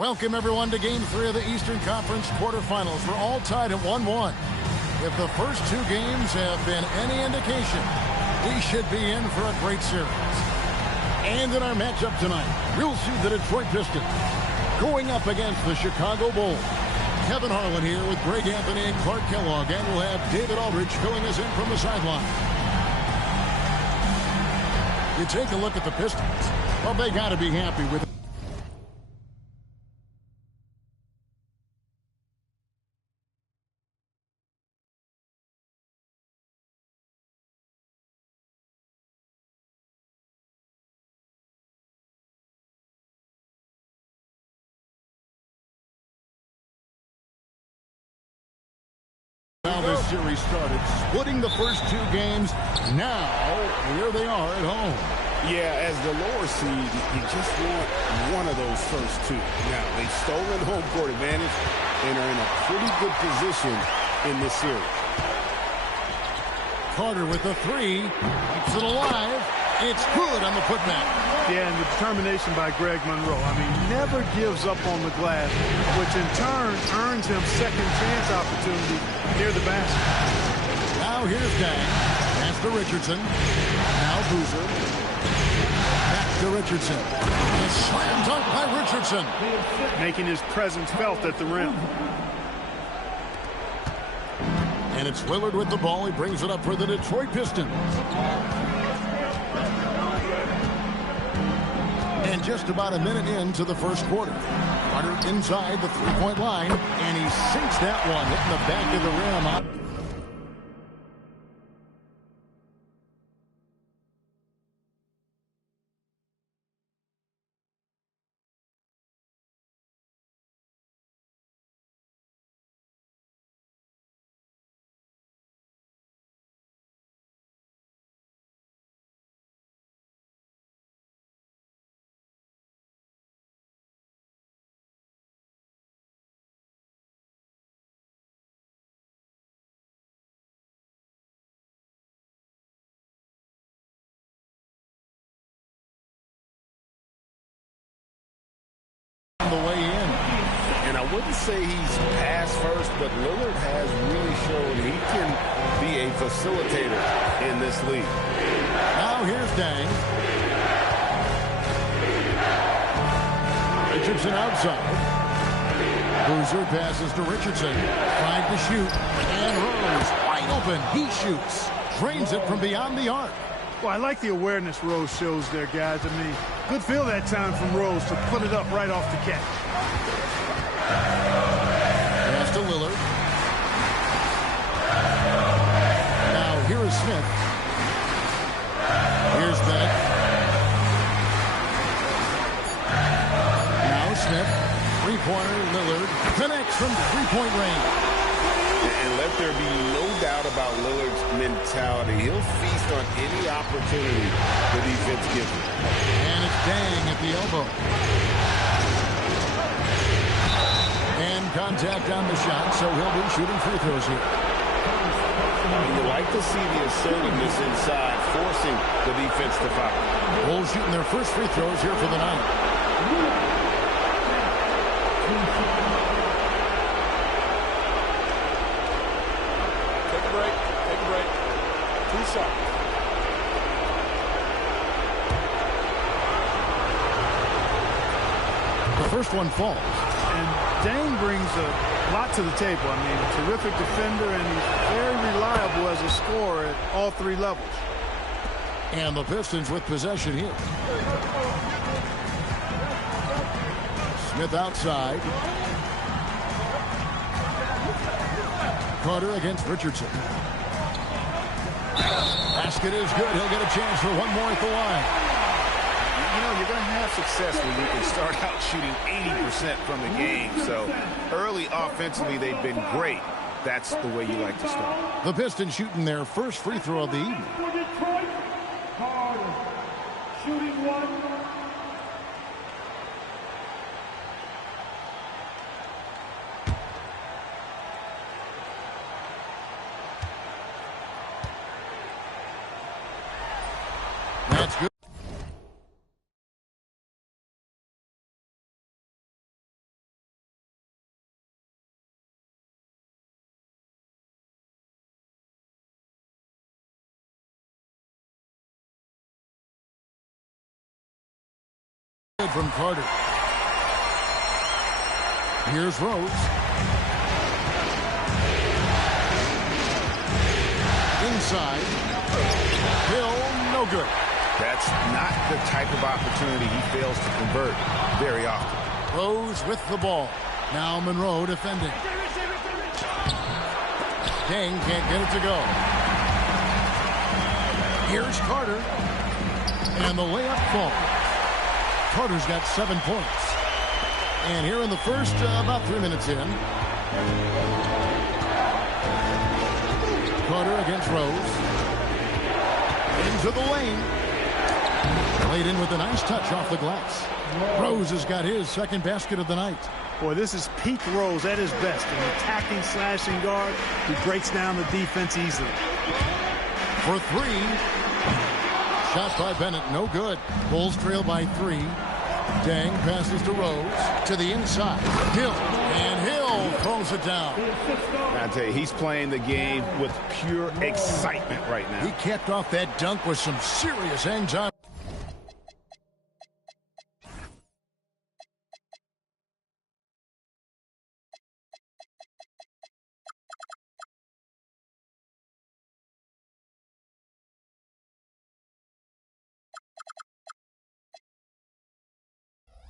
Welcome, everyone, to Game 3 of the Eastern Conference quarterfinals. We're all tied at 1-1. If the first two games have been any indication, we should be in for a great series. And in our matchup tonight, we'll see the Detroit Pistons going up against the Chicago Bulls. Kevin Harlan here with Greg Anthony and Clark Kellogg, and we'll have David Aldridge filling us in from the sideline. You take a look at the Pistons. Well, they got to be happy with it. Now this series started, splitting the first two games. Now, here they are at home. Yeah, as the lower seed, you just want one of those first two. Now, they've stolen home court advantage and are in a pretty good position in this series. Carter with the three. Keeps it alive. It's good on the putback. Yeah, and the determination by Greg Monroe. I mean, never gives up on the glass, which in turn earns him second chance opportunity near the basket. Now here's Dang. Pass to Richardson. Now Boozer. Back to Richardson. A slam dunk by Richardson. Making his presence felt at the rim. And it's Lillard with the ball. He brings it up for the Detroit Pistons. And just about a minute into the first quarter. Carter inside the three-point line, and he sinks that one, hitting the back of the rim. The way in. And I wouldn't say he's pass first, but Lillard has really shown he can be a facilitator in this league. Now here's Dang. Richardson outside. Boozer passes to Richardson. Trying to shoot. And Rose wide open. He shoots. Drains it from beyond the arc. Well, I like the awareness Rose shows there, guys. I mean, good feel that time from Rose to put it up right off the catch. Pass to Lillard. Now here is Smith. Here's Bennett. Now Smith. Three-pointer, Lillard. Connects from three-point range. And let there be no doubt about Lillard's mentality. He'll feast on any opportunity the defense gives him. And it's Dang at the elbow. And contact on the shot, so he'll be shooting free throws here. You like to see the assertiveness inside, forcing the defense to foul. Bulls shooting their first free throws here for the night. Take a break. 2 seconds. The first one falls. And Dang brings a lot to the table. I mean, a terrific defender, and he's very reliable as a scorer at all three levels. And the Pistons with possession here. Smith outside. Carter against Richardson. Basket is good. He'll get a chance for one more at the line. You know, you're going to have success when you can start out shooting 80% from the game. So early offensively, they've been great. That's the way you like to start. The Pistons shooting their first free throw of the evening. Shooting one. Good from Carter. Here's Rose. Inside. Hill, no good. That's not the type of opportunity he fails to convert very often. Rose with the ball. Now Monroe defending. King can't get it to go. Here's Carter. And the layup falls. Carter's got 7 points. And here in the first, about 3 minutes in. Carter against Rose. Into the lane. Laid in with a nice touch off the glass. Rose has got his second basket of the night. Boy, this is peak Rose at his best. An attacking, slashing guard who breaks down the defense easily. For 3. Shot by Bennett, no good. Bulls trail by 3. Dang passes to Rose. To the inside. Hill. And Hill throws it down. I tell you, he's playing the game with pure excitement right now. He capped off that dunk with some serious anxiety.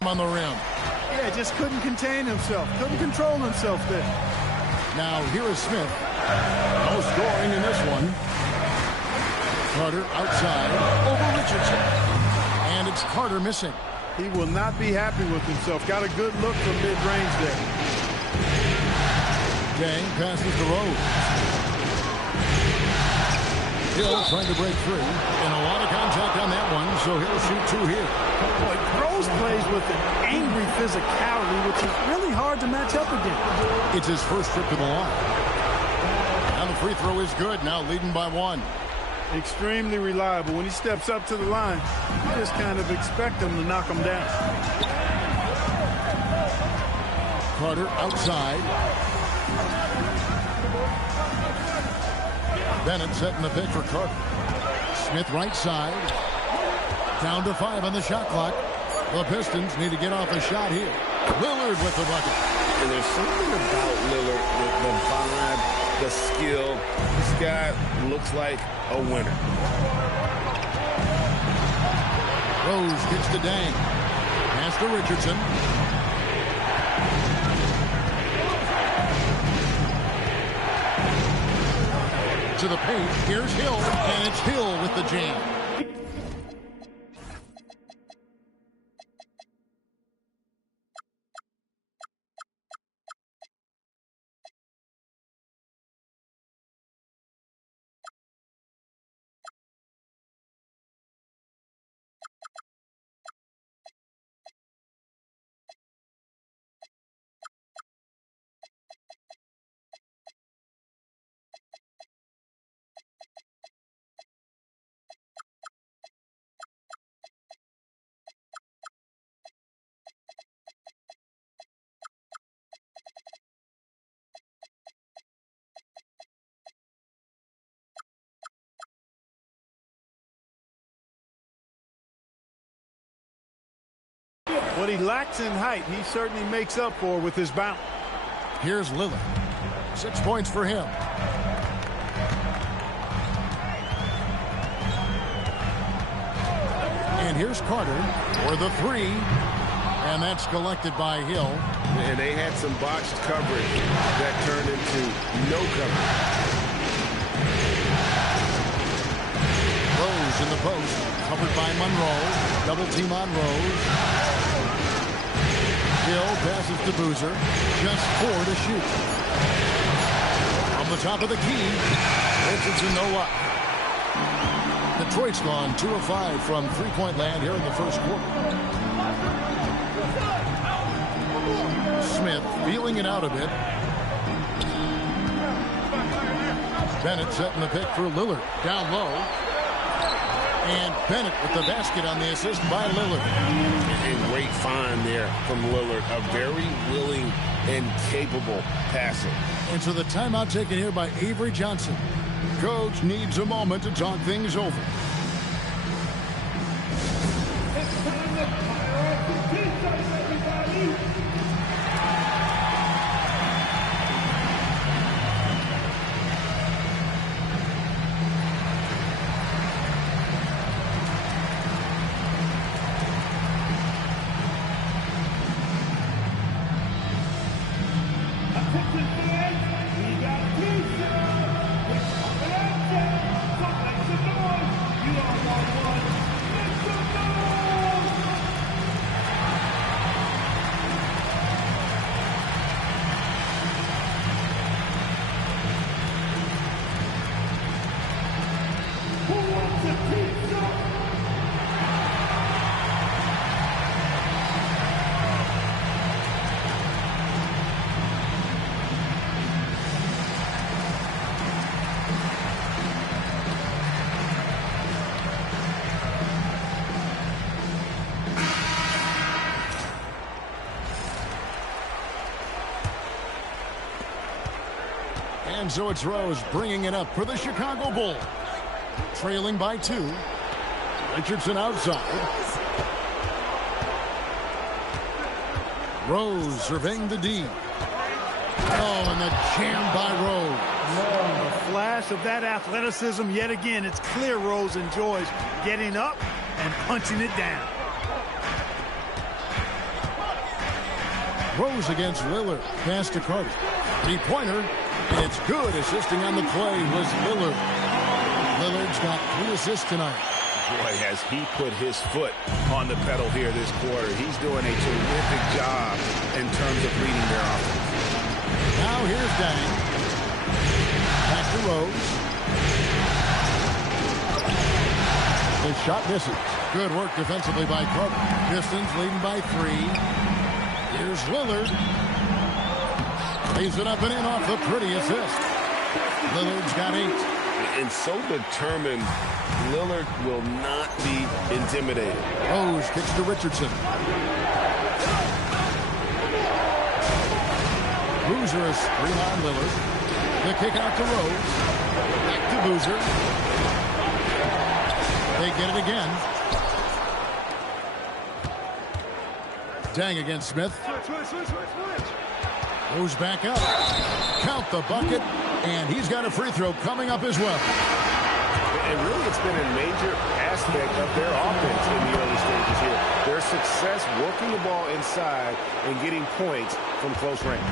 On the rim. Yeah, just couldn't contain himself. Couldn't control himself there. Now here is Smith. No scoring in this one. Carter outside over Richardson. And it's Carter missing. He will not be happy with himself. Got a good look from mid-range there. Dang passes to Rose. Hill trying to break free. And a lot of contact on that one, so he'll shoot 2 here. Boy, Rose plays with an angry physicality, which is really hard to match up against. It's his first trip to the line. And the free throw is good, now leading by 1. Extremely reliable. When he steps up to the line, you just kind of expect him to knock him down. Carter outside. Bennett setting the pick for Carter. Smith right side. Down to 5 on the shot clock. The Pistons need to get off a shot here. Lillard with the bucket. And there's something about Lillard with the vibe, the skill. This guy looks like a winner. Rose gets to Dang. Pass to Richardson. To the paint. Here's Hill. And it's Hill with the jam. What he lacks in height, he certainly makes up for with his bounce. Here's Lillard. 6 points for him. And here's Carter for the 3. And that's collected by Hill. And they had some botched coverage that turned into no coverage. Rose in the post. Covered by Monroe. Double team on Rose. Hill passes to Boozer. Just 4 to shoot. From the top of the key. Richardson no luck. Detroit's gone 2 of 5 from three-point land here in the first quarter. Smith feeling it out a bit. Bennett setting the pick for Lillard. Down low. And Bennett with the basket on the assist by Lillard. A great find there from Lillard. A very willing and capable passer. And so the timeout taken here by Avery Johnson. Coach needs a moment to talk things over. And so it's Rose bringing it up for the Chicago Bulls. Trailing by 2. Richardson outside. Rose surveying the D. Oh, and the jam by Rose. A flash of that athleticism yet again. It's clear Rose enjoys getting up and punching it down. Rose against Lillard. Pass to Carter. Three-pointer. And it's good. Assisting on the play was Lillard. Lillard's got 3 assists tonight. Boy, has he put his foot on the pedal here this quarter. He's doing a terrific job in terms of leading their offense. Now here's Dang. Back to Rose. His shot misses. Good work defensively by Carter. Pistons leading by 3. Here's Lillard. Lays it up and in off the pretty assist. Lillard's got 8. And so determined, Lillard will not be intimidated. Rose kicks to Richardson. Boozer is screen on Lillard. The kick out to Rose. Back to Boozer. They get it again. Dang against Smith. Goes back up. Count the bucket. And he's got a free throw coming up as well. And really, it's been a major aspect of their offense in the early stages here. Their success working the ball inside and getting points from close range.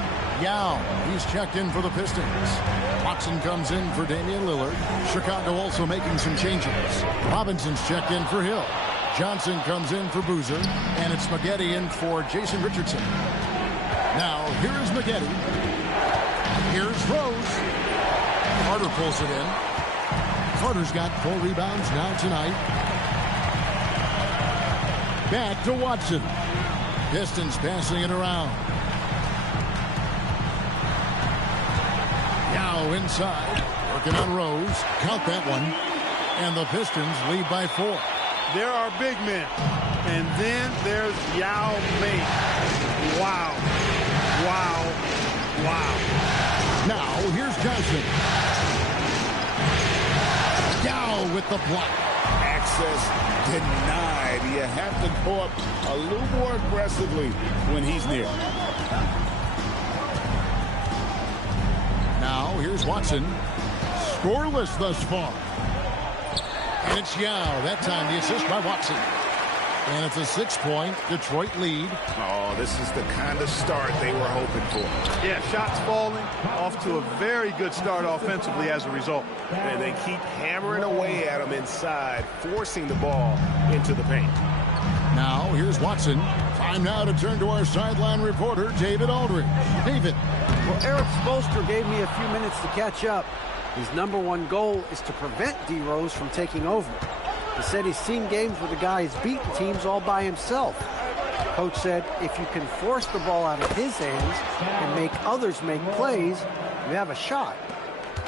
Yao, he's checked in for the Pistons. Watson comes in for Damian Lillard. Chicago also making some changes. Robinson's checked in for Hill. Johnson comes in for Boozer. And it's Maggette in for Jason Richardson. Now, here's Maggette. Here's Rose. Carter pulls it in. Carter's got 4 rebounds now tonight. Back to Watson. Pistons passing it around. Now inside. Working on Rose. Count that one. And the Pistons lead by 4. There are big men. And then there's Yao Ming. Wow. Wow. Wow. Now here's Johnson. Yao with the block. Access denied. You have to go up a little more aggressively when he's near. Now here's Watson. Scoreless thus far. And it's Yao. That time the assist by Watson. And it's a 6-point Detroit lead. Oh, this is the kind of start they were hoping for. Yeah, shots falling. Off to a very good start offensively as a result. And they keep hammering away at them inside, forcing the ball into the paint. Now, here's Watson. Time now to turn to our sideline reporter, David Aldridge. David. Well, Eric Spoelstra gave me a few minutes to catch up. His #1 goal is to prevent DRose from taking over. He said he's seen games where the guy has beaten teams all by himself. Coach said if you can force the ball out of his hands and make others make plays, you have a shot.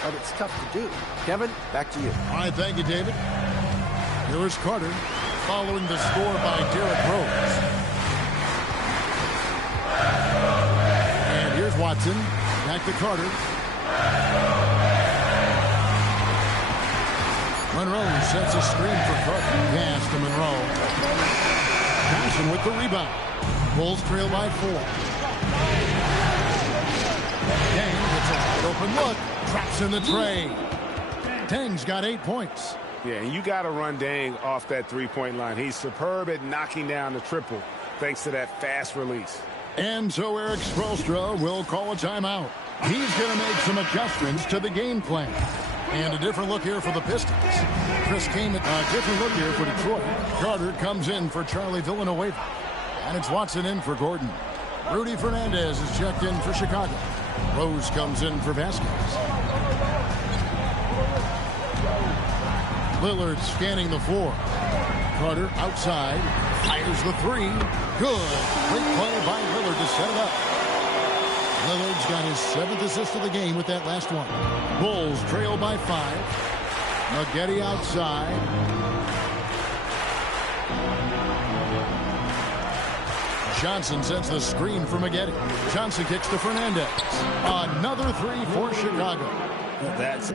But it's tough to do. Kevin, back to you. All right, thank you, David. Here is Carter following the score by Derrick Rose. And here's Watson. Back to Carter. Monroe sets a screen for Carter. Pass to Monroe. Johnson with the rebound. Bulls trail by 4. Dang gets a wide open look. Traps in the tray. Dang's got 8 points. Yeah, and you got to run Dang off that three-point line. He's superb at knocking down the triple thanks to that fast release. And so Eric Spoelstra will call a timeout. He's going to make some adjustments to the game plan. And a different look here for the Pistons. Chris came at a different look here for Detroit. Carter comes in for Charlie Villanueva. And it's Watson in for Gordon. Rudy Fernandez is checked in for Chicago. Rose comes in for Vasquez. Lillard scanning the floor. Carter outside. Fires the three. Good. Great play by Lillard to set it up. Lillard's got his 7th assist of the game with that last one. Bulls trail by 5. Maggette outside. Johnson sends the screen for Maggette. Johnson kicks to Fernandez. Another three for Chicago. That's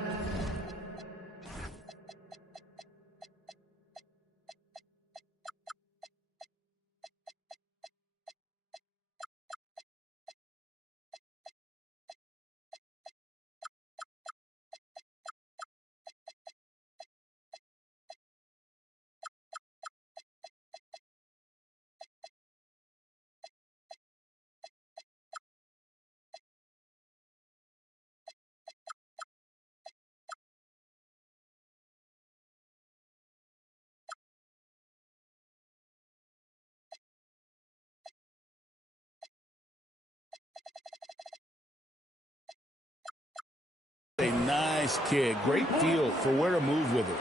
a nice kick. Great feel for where to move with it.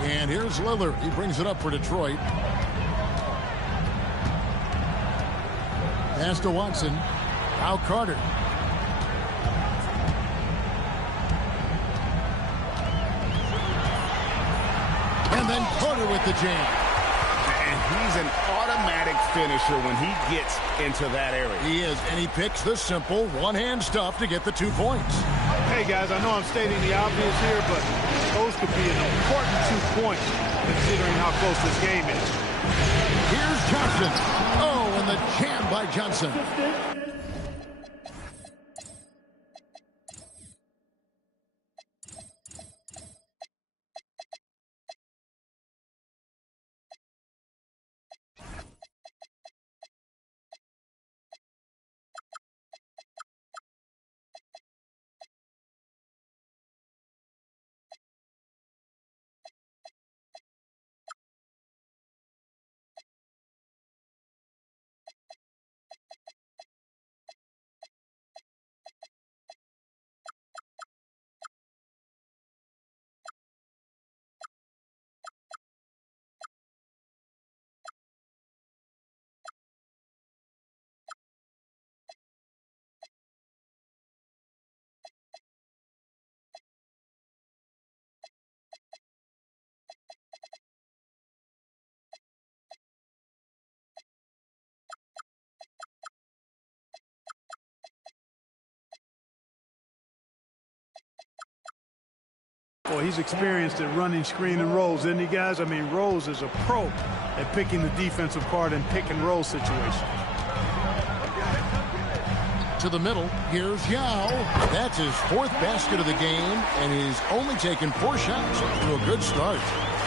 And here's Lillard. He brings it up for Detroit. Pass to Watson. Now Carter. And then Carter with the jam. And he's an automatic finisher when he gets into that area. He is, and he picks the simple one-hand stuff to get the 2 points. Hey, guys, I know I'm stating the obvious here, but those could be an important 2 points considering how close this game is. Here's Johnson. Oh, and the jam by Johnson. Boy, he's experienced at running screen and rolls, isn't he, guys? I mean, Rose is a pro at picking the defensive part in pick and roll situations. To the middle, here's Yao. That's his 4th basket of the game, and he's only taken 4 shots to a good start.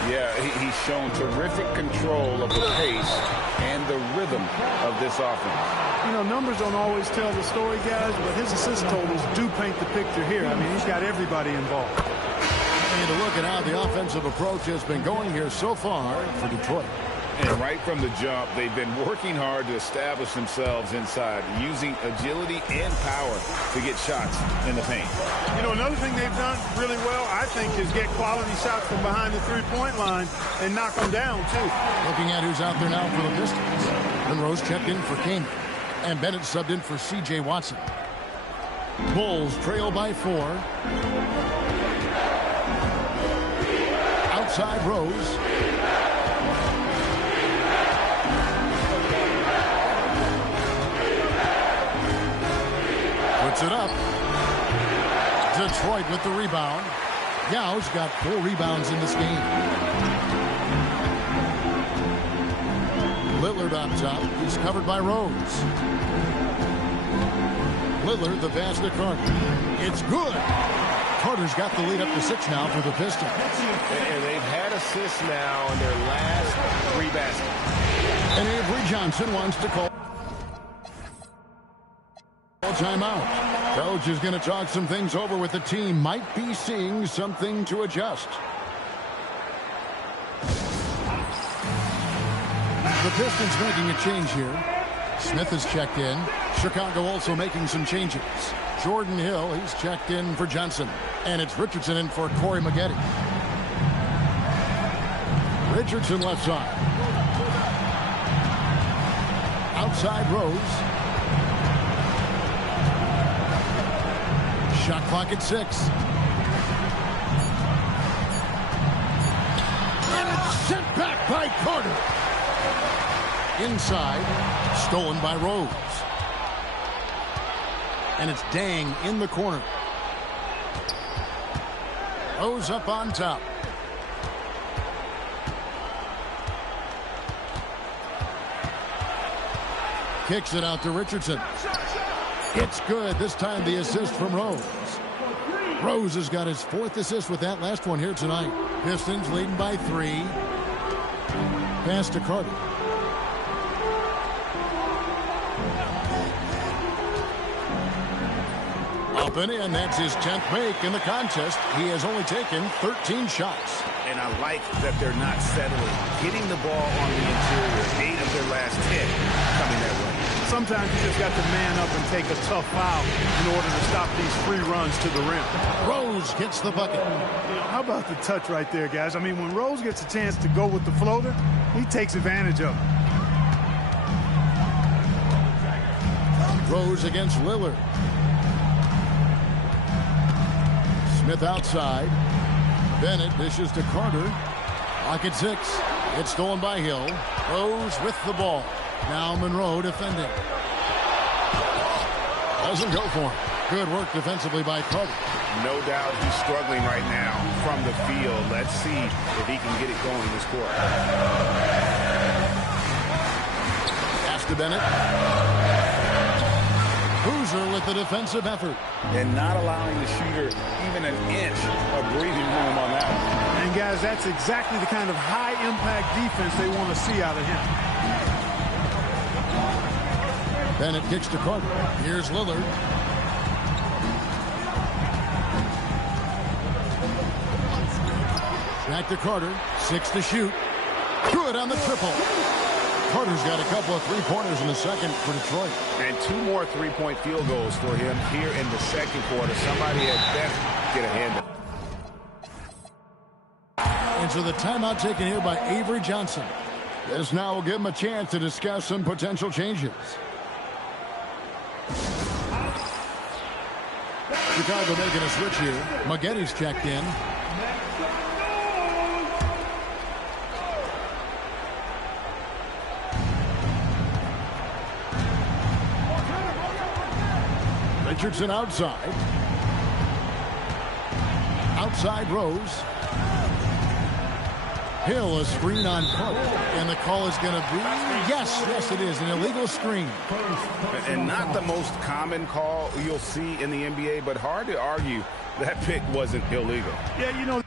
Yeah, he's shown terrific control of the pace and the rhythm of this offense. You know, numbers don't always tell the story, guys, but his assist totals do paint the picture here. I mean, he's got everybody involved. And a look at how the offensive approach has been going here so far for Detroit. And right from the jump, they've been working hard to establish themselves inside, using agility and power to get shots in the paint. You know, another thing they've done really well, I think, is get quality shots from behind the three-point line and knock them down, too. Looking at who's out there now for the Pistons. Monroe's checked in for Kane. And Bennett subbed in for C.J. Watson. Bulls trail by 4. Outside Rose. Puts it up. Detroit with the rebound. Yao's got 4 rebounds in this game. Lillard Lillard on top. He's covered by Rose. Lillard, the pass to Carter. It's good. Carter's got the lead up to 6 now for the Pistons. And they've had assists now in their last 3 baskets. And Avery Johnson wants to call timeout. Coach is going to talk some things over with the team. Might be seeing something to adjust. The Pistons making a change here. Smith is checked in. Chicago also making some changes. Jordan Hill, he's checked in for Johnson. And it's Richardson in for Corey Maggette. Richardson left side. Outside Rose. Shot clock at 6. And it's sent back by Carter. Inside, stolen by Rose. And it's Dang in the corner. Rose up on top. Kicks it out to Richardson. It's good. This time the assist from Rose. Rose has got his 4th assist with that last one here tonight. Pistons leading by 3. Pass to Carter. Up and in. That's his 10th make in the contest. He has only taken 13 shots. And I like that they're not settling. Getting the ball on the interior. 8 of their last 10 coming that way. Sometimes you just got to man up and take a tough foul in order to stop these free runs to the rim. Rose gets the bucket. How about the touch right there, guys? I mean, when Rose gets a chance to go with the floater, he takes advantage of it. Rose against Lillard. Smith outside. Bennett dishes to Carter. Lock at 6. It's stolen by Hill. Rose with the ball. Now Monroe defending. Doesn't go for him. Good work defensively by Carter. No doubt he's struggling right now from the field. Let's see if he can get it going in this quarter. Pass to Bennett. Boozer with the defensive effort. And not allowing the shooter even an inch of breathing room on that one. And, guys, that's exactly the kind of high-impact defense they want to see out of him. Bennett kicks to Carter. Here's Lillard. Back to Carter. 6 to shoot. Good on the triple. Carter's got a couple of three-pointers in the second for Detroit. And 2 more three-point field goals for him here in the second quarter. Somebody had best get a hand up. And so the timeout taken here by Avery Johnson. This now will give him a chance to discuss some potential changes. Chicago making a switch here. Maggetti's checked in. Richardson outside. Outside Rose. Hill, a screen on Carter. And the call is going to be, yes, it is, an illegal screen. And not the most common call you'll see in the NBA, but hard to argue that pick wasn't illegal. Yeah, you know.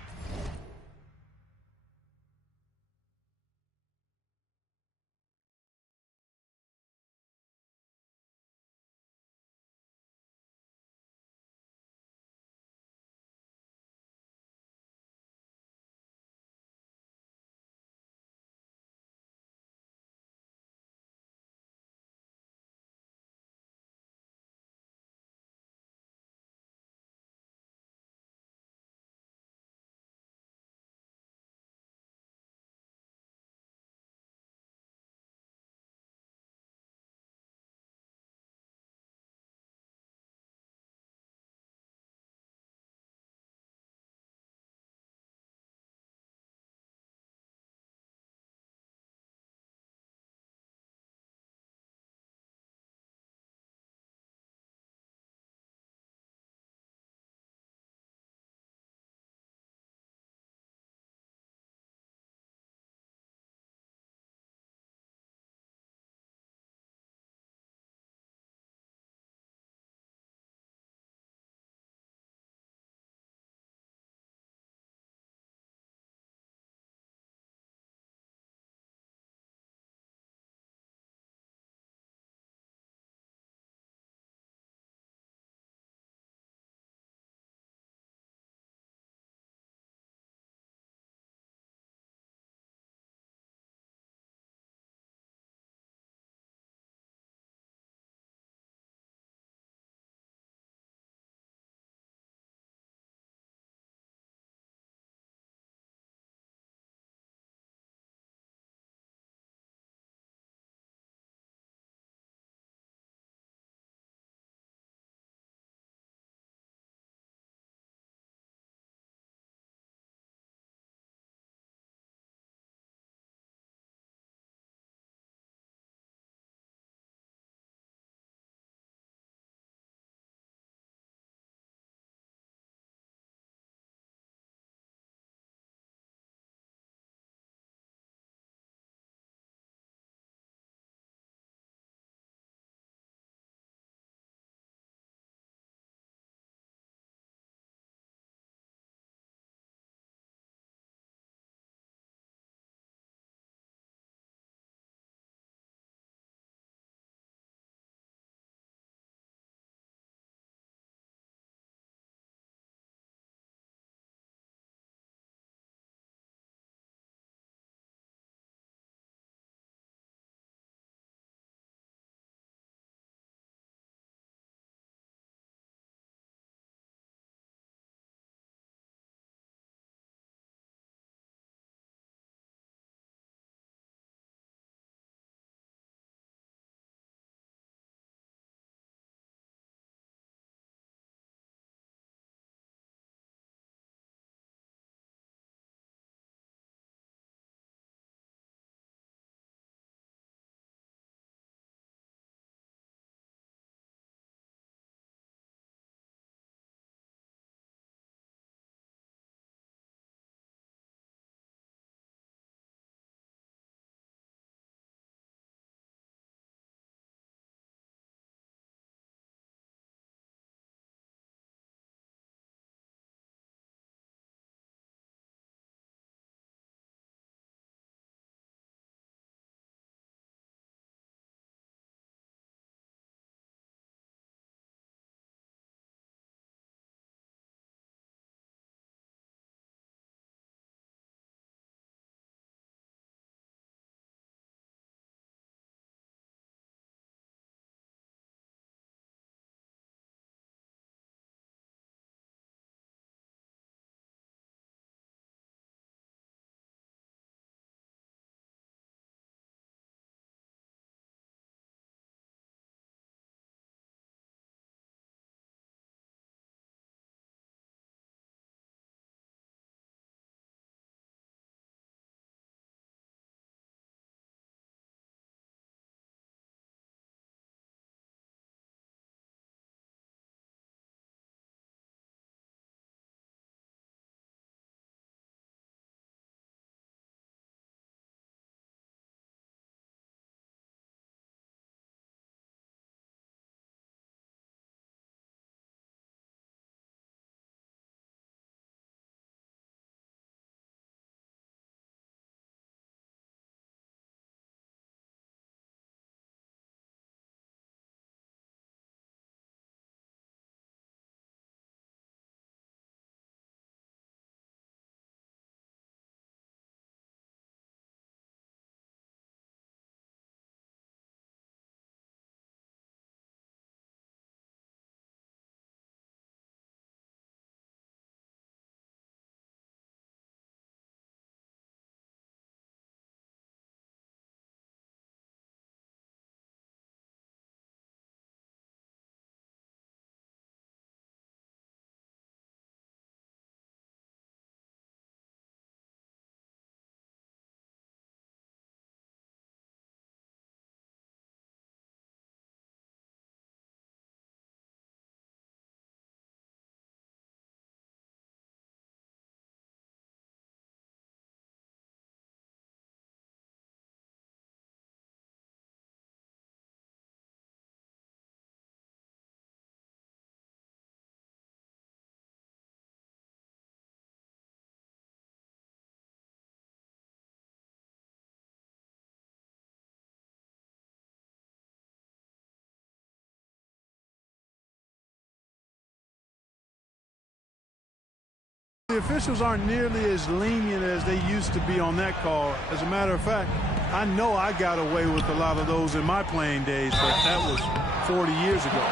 The officials aren't nearly as lenient as they used to be on that call. As a matter of fact, I know I got away with a lot of those in my playing days, but that was 40 years ago.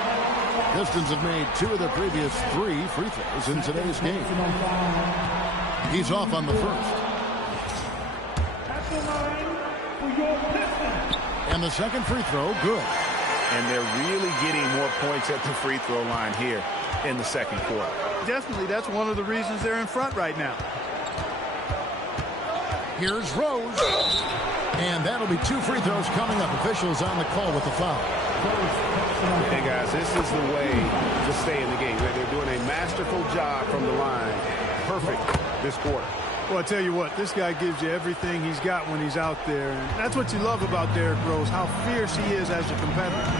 Pistons have made 2 of the previous 3 free throws in today's game. He's off on the first. And the second free throw, good. And they're really getting more points at the free throw line here in the second quarter. Definitely, that's one of the reasons they're in front right now. Here's Rose. And that'll be 2 free throws coming up. Officials on the call with the foul. Hey, guys, this is the way to stay in the game. They're doing a masterful job from the line. Perfect this quarter. Well, I tell you what, this guy gives you everything he's got when he's out there. And that's what you love about Derrick Rose, how fierce he is as a competitor.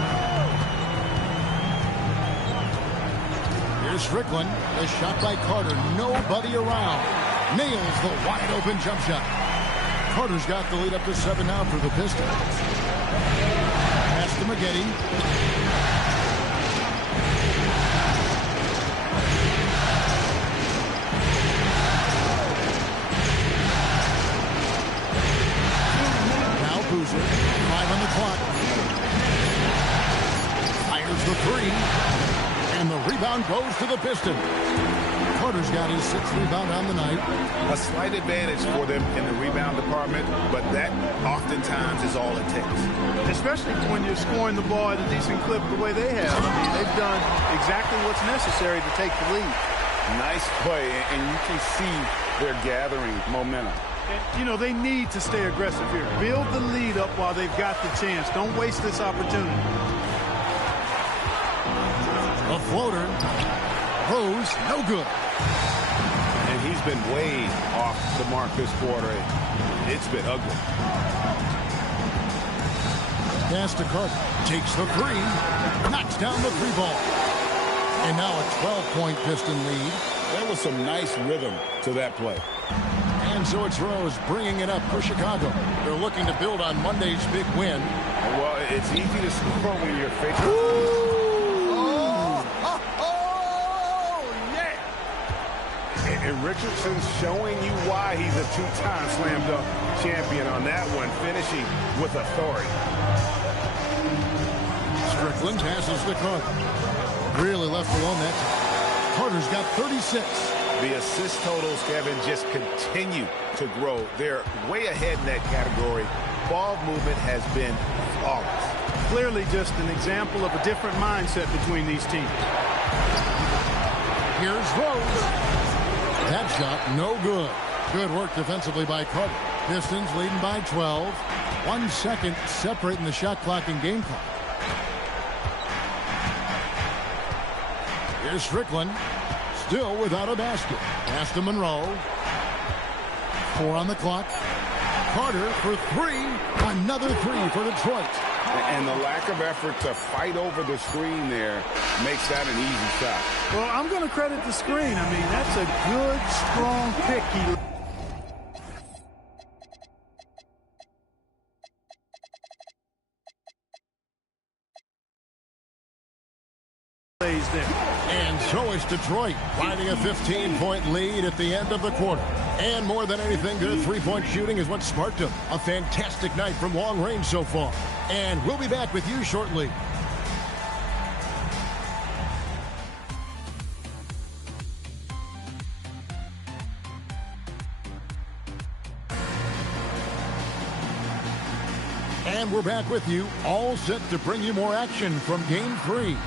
Here's Strickland. A shot by Carter. Nobody around. Nails the wide-open jump shot. Carter's got the lead up to 7 now for the Pistons. Pass to McGetty. Now Boozer. 5 on the clock. Fires the 3. And the rebound goes to the Pistons. Carter's got his 6th rebound on the night. A slight advantage for them in the rebound department, but that oftentimes is all it takes. Especially when you're scoring the ball at a decent clip the way they have. I mean, they've done exactly what's necessary to take the lead. Nice play, and you can see they're gathering momentum. And, you know, they need to stay aggressive here. Build the lead up while they've got the chance. Don't waste this opportunity. A floater. Rose, no good. And he's been way off the mark this quarter. It's been ugly. Pass to Carter. Takes the 3. Knocks down the 3 ball. And now a 12-point Piston lead. There was some nice rhythm to that play. And so it's Rose bringing it up for Chicago. They're looking to build on Monday's big win. Well, it's easy to score when you're facing... And Richardson's showing you why he's a 2-time slam dunk champion on that one, finishing with authority. Strickland passes to Carter. Really left alone that time. Carter's got 36. The assist totals, Kevin, just continue to grow. They're way ahead in that category. Ball movement has been flawless. Clearly just an example of a different mindset between these teams. Here's Rose. That shot, no good. Good work defensively by Carter. Pistons leading by 12. 1 second separating the shot clock and game clock. Here's Strickland. Still without a basket. Pass to Monroe. 4 on the clock. Carter for 3. Another 3 for Detroit. And the lack of effort to fight over the screen there makes that an easy shot. Well, I'm going to credit the screen. I mean, that's a good, strong pick. He plays there. And so is Detroit, finding a 15-point lead at the end of the quarter. And more than anything, good 3-point shooting is what sparked him. A fantastic night from long range so far. And we'll be back with you shortly. And we're back with you, all set to bring you more action from Game 3.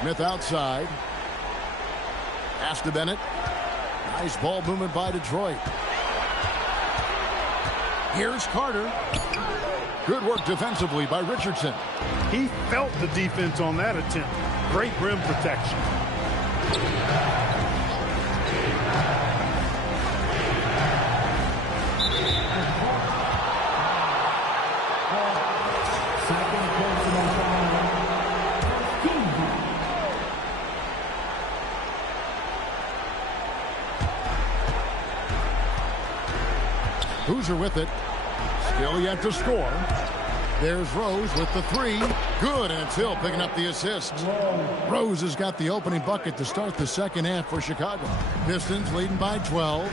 Smith outside. Pass to Bennett. Nice ball movement by Detroit. Here's Carter. Good work defensively by Richardson. He felt the defense on that attempt. Great rim protection. Boozer with it. Still yet to score. There's Rose with the three. Good, and it's Hill picking up the assist. Rose has got the opening bucket to start the second half for Chicago. Pistons leading by 12.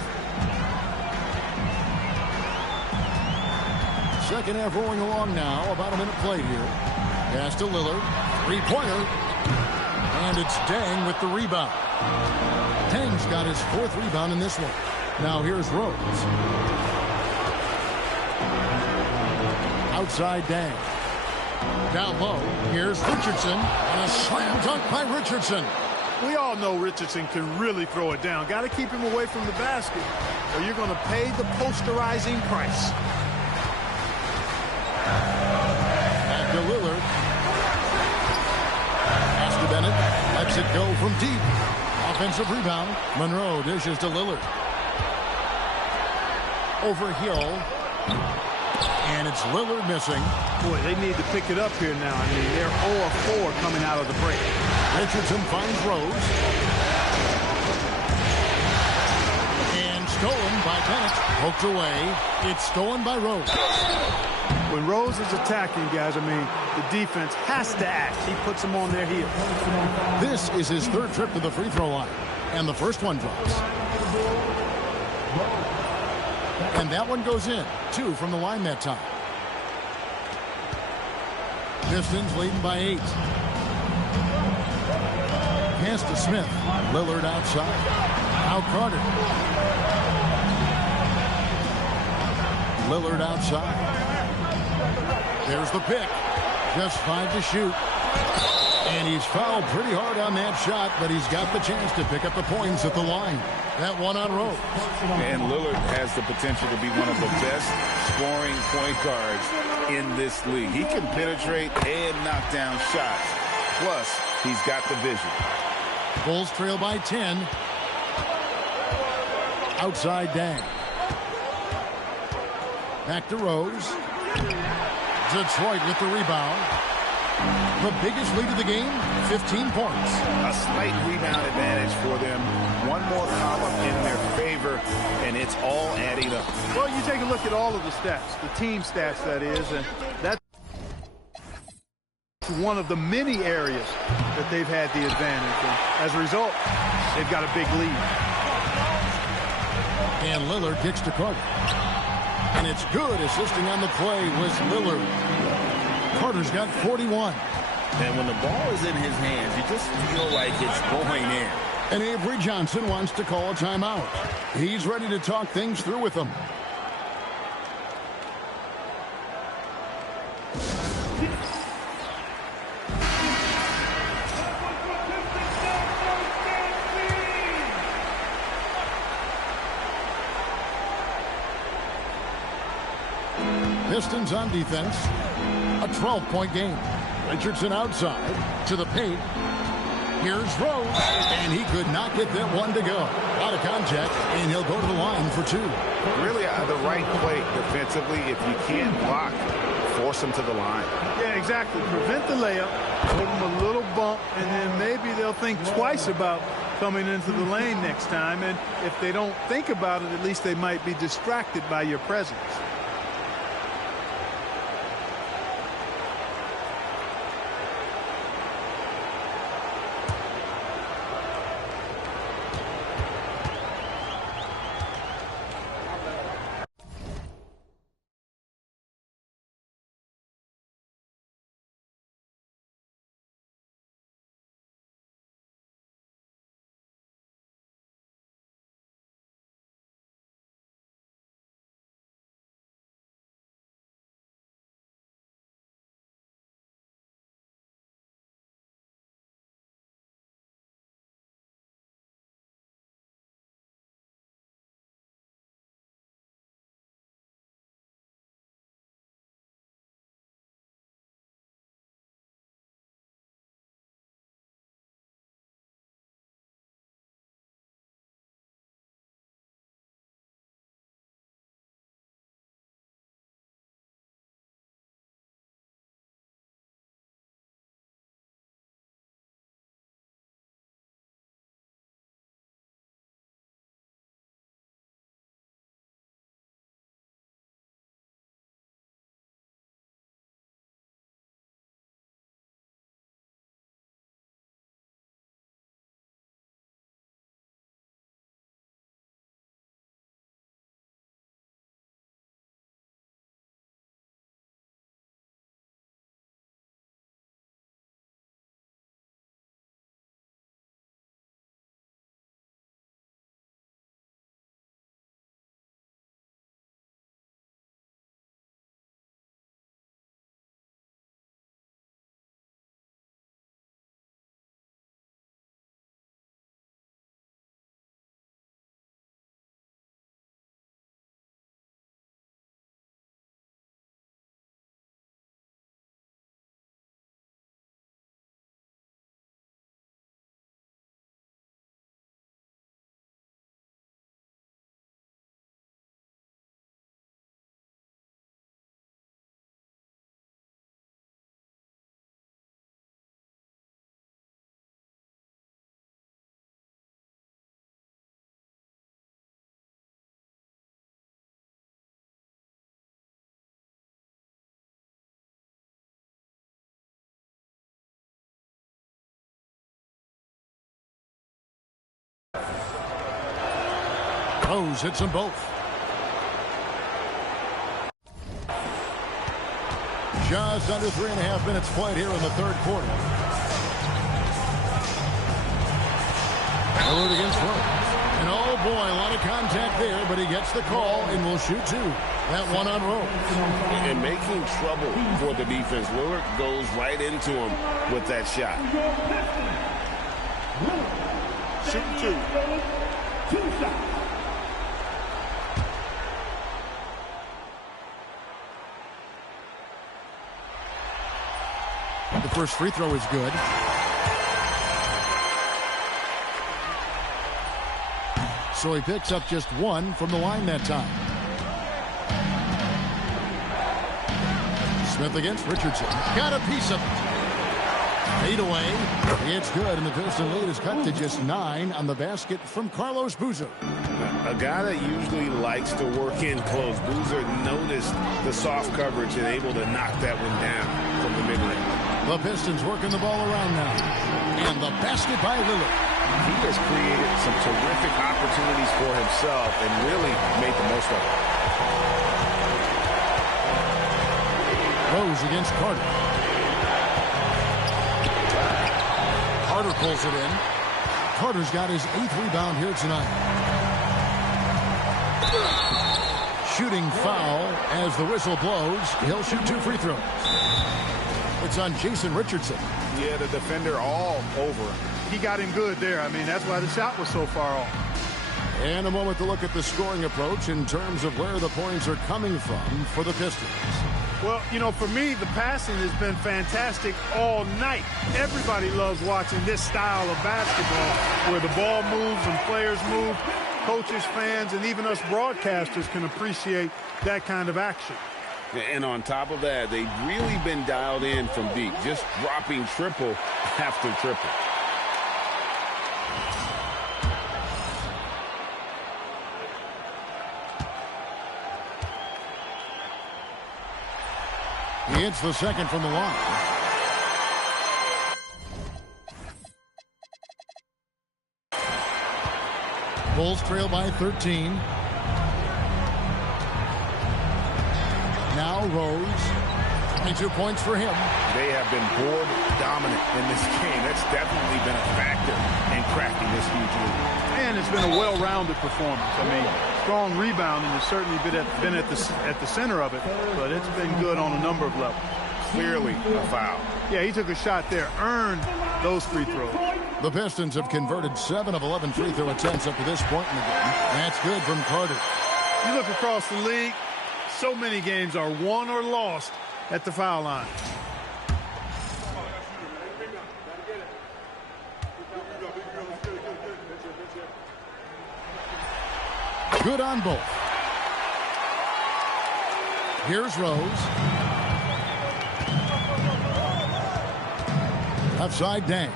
Second half rolling along now. About a minute played here. Pass to Lillard. Three-pointer. And it's Dang with the rebound. Dang's got his fourth rebound in this one. Now here's Rose. Outside Dang. Down low. Here's Richardson. And a slam dunk by Richardson. We all know Richardson can really throw it down. Got to keep him away from the basket, or you're going to pay the posterizing price. Back to Lillard. Pass to Bennett. Lets it go from deep. Offensive rebound. Monroe dishes to Lillard. Over Hill. And it's Lillard missing. Boy, they need to pick it up here now. I mean, they're 0 of 4 coming out of the break. Richardson finds Rose. And stolen by Bennett. Poked away. It's stolen by Rose. When Rose is attacking, guys, I mean, the defense has to act. He puts them on their heels. This is his third trip to the free throw line. And the first one drops. And that one goes in. 2 from the line that time. Pistons leading by 8. Pass to Smith. Lillard outside. Out Carter. Lillard outside. There's the pick. Just 5 to shoot. And he's fouled pretty hard on that shot, but he's got the chance to pick up the points at the line. That one on Rose. And Lillard has the potential to be one of the best scoring point guards in this league. He can penetrate and knock down shots. Plus, he's got the vision. Bulls trail by 10. Outside Dang. Back to Rose. Detroit with the rebound. The biggest lead of the game, 15 points. A slight rebound advantage for them. One more column in their favor, and it's all adding up. Well, you take a look at all of the stats, the team stats, that is, and that's one of the many areas that they've had the advantage. And as a result, they've got a big lead. And Lillard kicks to Carter. And it's good. Assisting on the play was Lillard. Carter's got 41. And when the ball is in his hands, you just feel like it's going in. And Avery Johnson wants to call a timeout. He's ready to talk things through with them. Pistons on defense. A 12-point game. Richardson outside to the paint. Here's Rose, and he could not get that one to go. Out of contact, and he'll go to the line for 2. Really the right play defensively. If you can't block, force him to the line. Yeah, exactly. Prevent the layup, give them a little bump, and then maybe they'll think twice about coming into the lane next time. And if they don't think about it, at least they might be distracted by your presence. Rose hits them both. Just under 3.5 minutes played here in the third quarter. Lillard against Rose. And oh boy, a lot of contact there, but he gets the call and will shoot two. That one on Rose. And making trouble for the defense. Lillard goes right into him with that shot. Shooting two. The first free throw is good. So he picks up just one from the line that time. Smith against Richardson. Got a piece of it. Fade away. It's good, and the Piston lead is cut to just 9 on the basket from Carlos Boozer. A guy that usually likes to work in close. Boozer noticed the soft coverage and able to knock that one down from the mid-range. The Pistons working the ball around now. And the basket by Lillard. He has created some terrific opportunities for himself and really made the most of it. Rose against Carter. Carter pulls it in. Carter's got his 8th rebound here tonight. Shooting foul as the whistle blows. He'll shoot 2 free throws. It's on Jason Richardson. Yeah, the defender all over him. He got him good there. I mean, that's why the shot was so far off. And a moment to look at the scoring approach in terms of where the points are coming from for the Pistons. Well, you know, for me, the passing has been fantastic all night. Everybody loves watching this style of basketball where the ball moves and players move. Coaches, fans, and even us broadcasters can appreciate that kind of action. And on top of that, they've really been dialed in from deep, just dropping triple after triple. He hits the second from the line. Bulls trail by 13. Now Rose. 22 points for him. They have been board dominant in this game. That's definitely been a factor in cracking this huge lead. And it's been a well-rounded performance. I mean, strong rebounding has certainly been at the center of it, but it's been good on a number of levels. Clearly a foul. Yeah, he took a shot there, earned those free throws. The Pistons have converted 7 of 11 free throw attempts up to this point in the game. That's good from Carter. You look across the league, so many games are won or lost at the foul line. Good on both. Here's Rose. Outside Dang.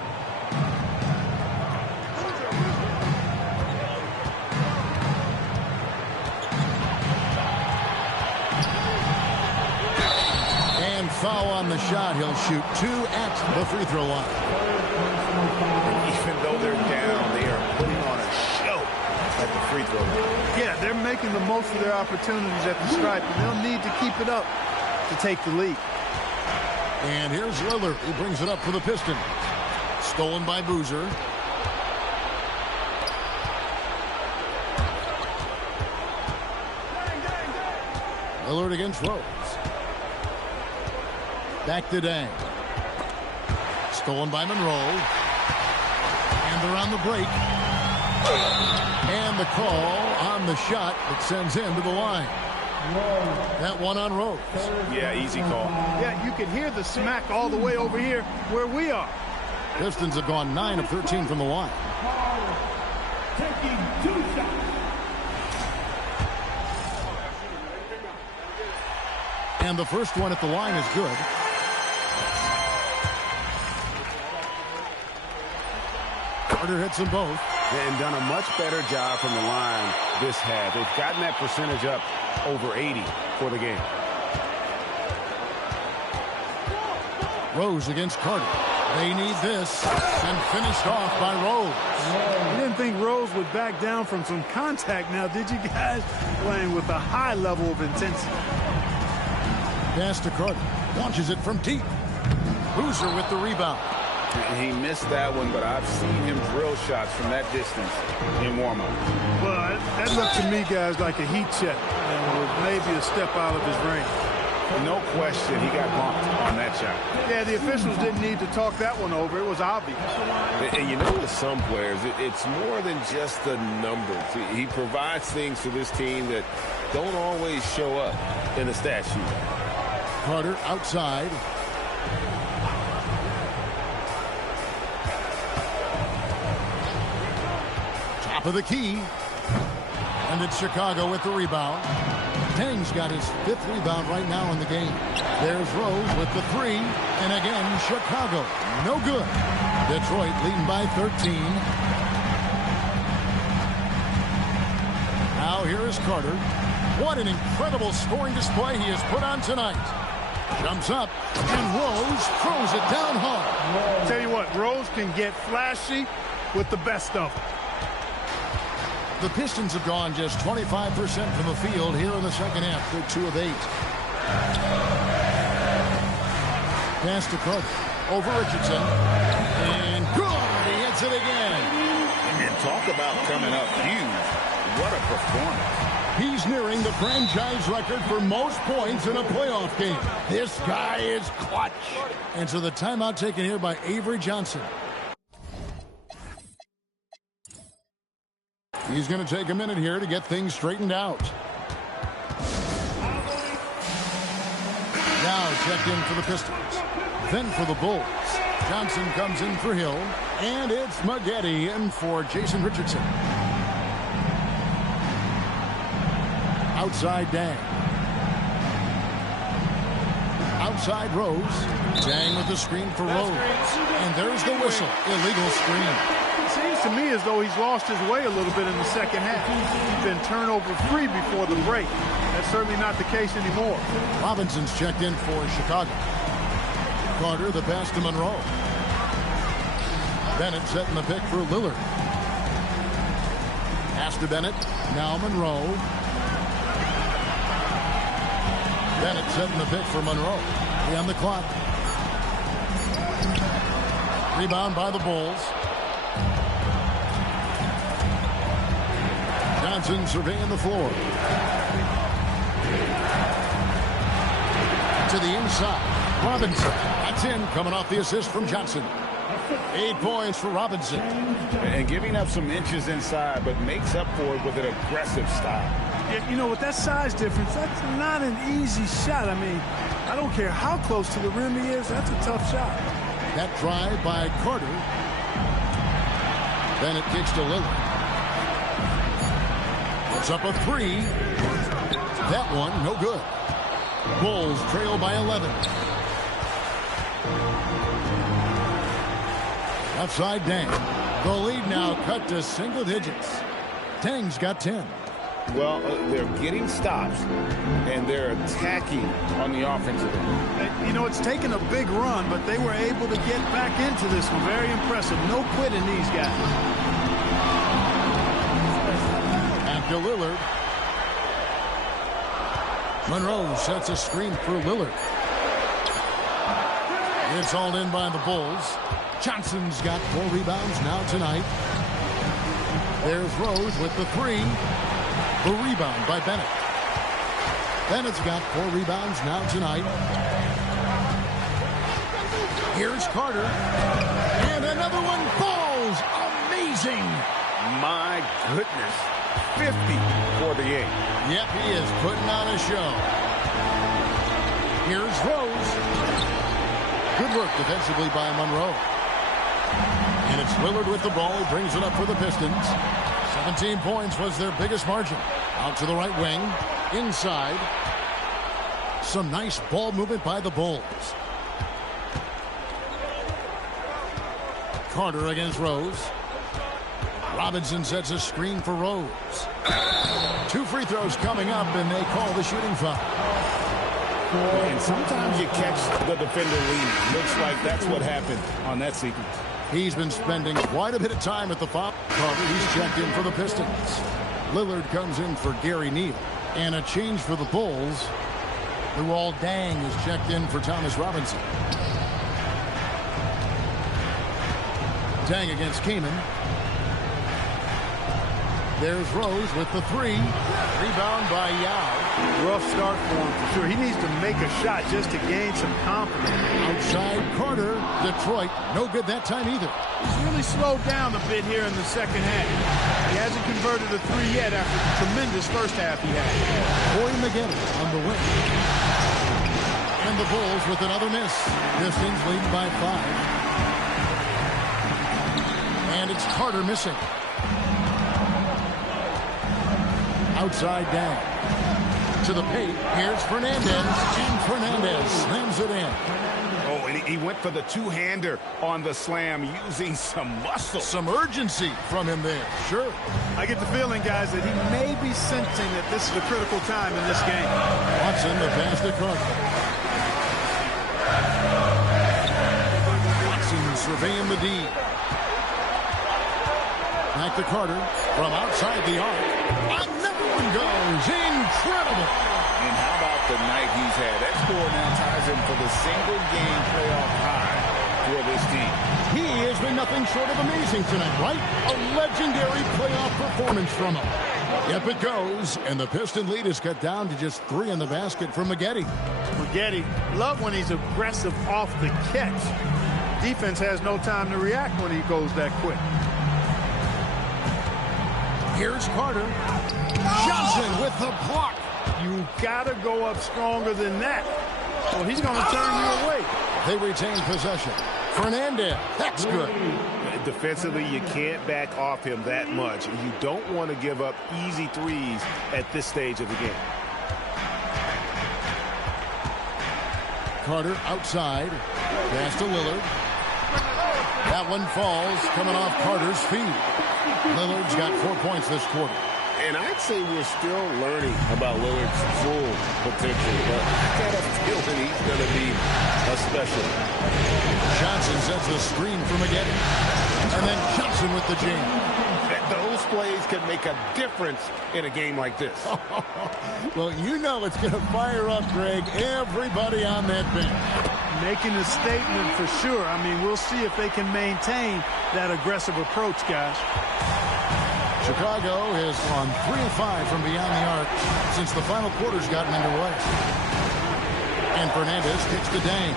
And foul on the shot. He'll shoot 2 at the free throw line. Even though they're down, they are putting on a show at the free throw line. Yeah, they're making the most of their opportunities at the stripe, and they'll need to keep it up to take the lead. And here's Lillard. He brings it up for the Pistons. Stolen by Boozer. Lillard against Rose. Back to Dang. Stolen by Monroe. And they're on the break. And the call on the shot that sends him to the line. That one on Rose. Yeah, easy call. Yeah, you can hear the smack all the way over here where we are. Pistons have gone 9 of 13 from the line. Taking 2 shots. And the first one at the line is good. Carter hits them both. And done a much better job from the line this half. They've gotten that percentage up over 80 for the game. Rose against Carter. They need this, and finished off by Rose. You didn't think Rose would back down from some contact now, did you guys? Playing with a high level of intensity. Pass to Carter. Launches it from deep. Boozer with the rebound. He missed that one, but I've seen him drill shots from that distance in warm-up. Well, that looked to me, guys, like a heat check. And maybe a step out of his range. No question, he got bumped on that shot. Yeah, the officials didn't need to talk that one over. It was obvious. And you know, with some players, it's more than just the numbers. He provides things to this team that don't always show up in the stat sheet. Carter outside. Top of the key. And it's Chicago with the rebound. Tang's got his 5th rebound right now in the game. There's Rose with the 3. And again, Chicago. No good. Detroit leading by 13. Now here is Carter. What an incredible scoring display he has put on tonight. Jumps up, and Rose throws it down hard. Tell you what, Rose can get flashy with the best of them. The Pistons have gone just 25% from the field here in the second half. They're 2 of 8. Pass to Carter. Over Richardson. And good! He hits it again. And talk about coming up huge. What a performance. He's nearing the franchise record for most points in a playoff game. This guy is clutch. And so the timeout taken here by Avery Johnson. He's going to take a minute here to get things straightened out. Now checked in for the Pistons. Then for the Bulls. Johnson comes in for Hill. And it's Maggette in for Jason Richardson. Outside Dang. Outside Rose. Dang with the screen for Rose. And there's the whistle. Illegal screen. Seems to me as though he's lost his way a little bit in the second half. He's been turnover-free before the break. That's certainly not the case anymore. Robinson's checked in for Chicago. Carter, the pass to Monroe. Bennett setting the pick for Lillard. Pass to Bennett. Now Monroe. Bennett setting the pick for Monroe. On the clock. Rebound by the Bulls. Johnson surveying the floor. To the inside. Robinson. That's in. Coming off the assist from Johnson. 8 points for Robinson. And giving up some inches inside, but makes up for it with an aggressive style. You know, with that size difference, that's not an easy shot. I mean, I don't care how close to the rim he is. That's a tough shot. That drive by Carter. Bennett kicks to Lillard. Puts up a 3. That one, no good. Bulls trail by 11. Outside Dang. The lead now cut to single digits. Dang's got 10. Well, they're getting stops, and they're attacking on the offensive end. You know, it's taken a big run, but they were able to get back into this one. Very impressive. No quitting these guys. Back to Lillard. Monroe sets a screen for Lillard. It's hauled in by the Bulls. Johnson's got 4 rebounds now tonight. There's Rose with the 3. The rebound by Bennett. Bennett's got 4 rebounds now tonight. Here's Carter. And another one falls. Amazing. My goodness. 50 for the 8. Yep, he is putting on a show. Here's Rose. Good work defensively by Monroe. And it's Lillard with the ball. He brings it up for the Pistons. 17 points was their biggest margin. Out to the right wing. Inside. Some nice ball movement by the Bulls. Carter against Rose. Robinson sets a screen for Rose. 2 free throws coming up, and they call the shooting foul. And sometimes you catch the defender leading. Looks like that's what happened on that sequence. He's been spending quite a bit of time at the foul. He's checked in for the Pistons. Lillard comes in for Gary Neal. And a change for the Bulls. Luol Deng is checked in for Thomas Robinson. Deng against Kaman. There's Rose with the three. Rebound by Yao. Rough start for him for sure. He needs to make a shot just to gain some confidence. Outside Carter. Detroit. No good that time either. He's really slowed down a bit here in the second half. He hasn't converted a three yet after the tremendous first half he had. Corey McGinnis on the wing. And the Bulls with another miss. Pistons leading by 5. And it's Carter missing. Outside down. To the paint. Here's Fernandez. And Fernandez slams it in. Oh, and he went for the two-hander on the slam using some muscle. Some urgency from him there. Sure. I get the feeling, guys, that he may be sensing that this is a critical time in this game. Watson, the pass to Carter. Watson surveying the D. Back to Carter from outside the arc. Another one goes. Incredible. And how about the night he's had? That score now ties him for the single-game playoff high for this team. He has been nothing short of amazing tonight, right? A legendary playoff performance from him. Yep, it goes. And the Piston lead is cut down to just 3 in the basket from McGinnis. McGinnis, love when he's aggressive off the catch. Defense has no time to react when he goes that quick. Here's Carter. Johnson with the block. You gotta go up stronger than that. Well, he's gonna turn you away. They retain possession. Fernandez. That's good. Defensively, you can't back off him that much. You don't want to give up easy threes at this stage of the game. Carter outside. Pass to Lillard. That one falls, coming off Carter's feet. Lillard's got 4 points this quarter. And I'd say we're still learning about Lillard's full potential, but I got a feeling he's going to be a special. Johnson sets the screen for McGinnis. And then Johnson with the jam. Those plays can make a difference in a game like this. Well, you know it's going to fire up, Greg, everybody on that bench. Making a statement for sure. I mean, we'll see if they can maintain that aggressive approach, guys. Chicago is on 3 of 5 from beyond the arc since the final quarter's gotten underway. And Fernandez kicks to Deng.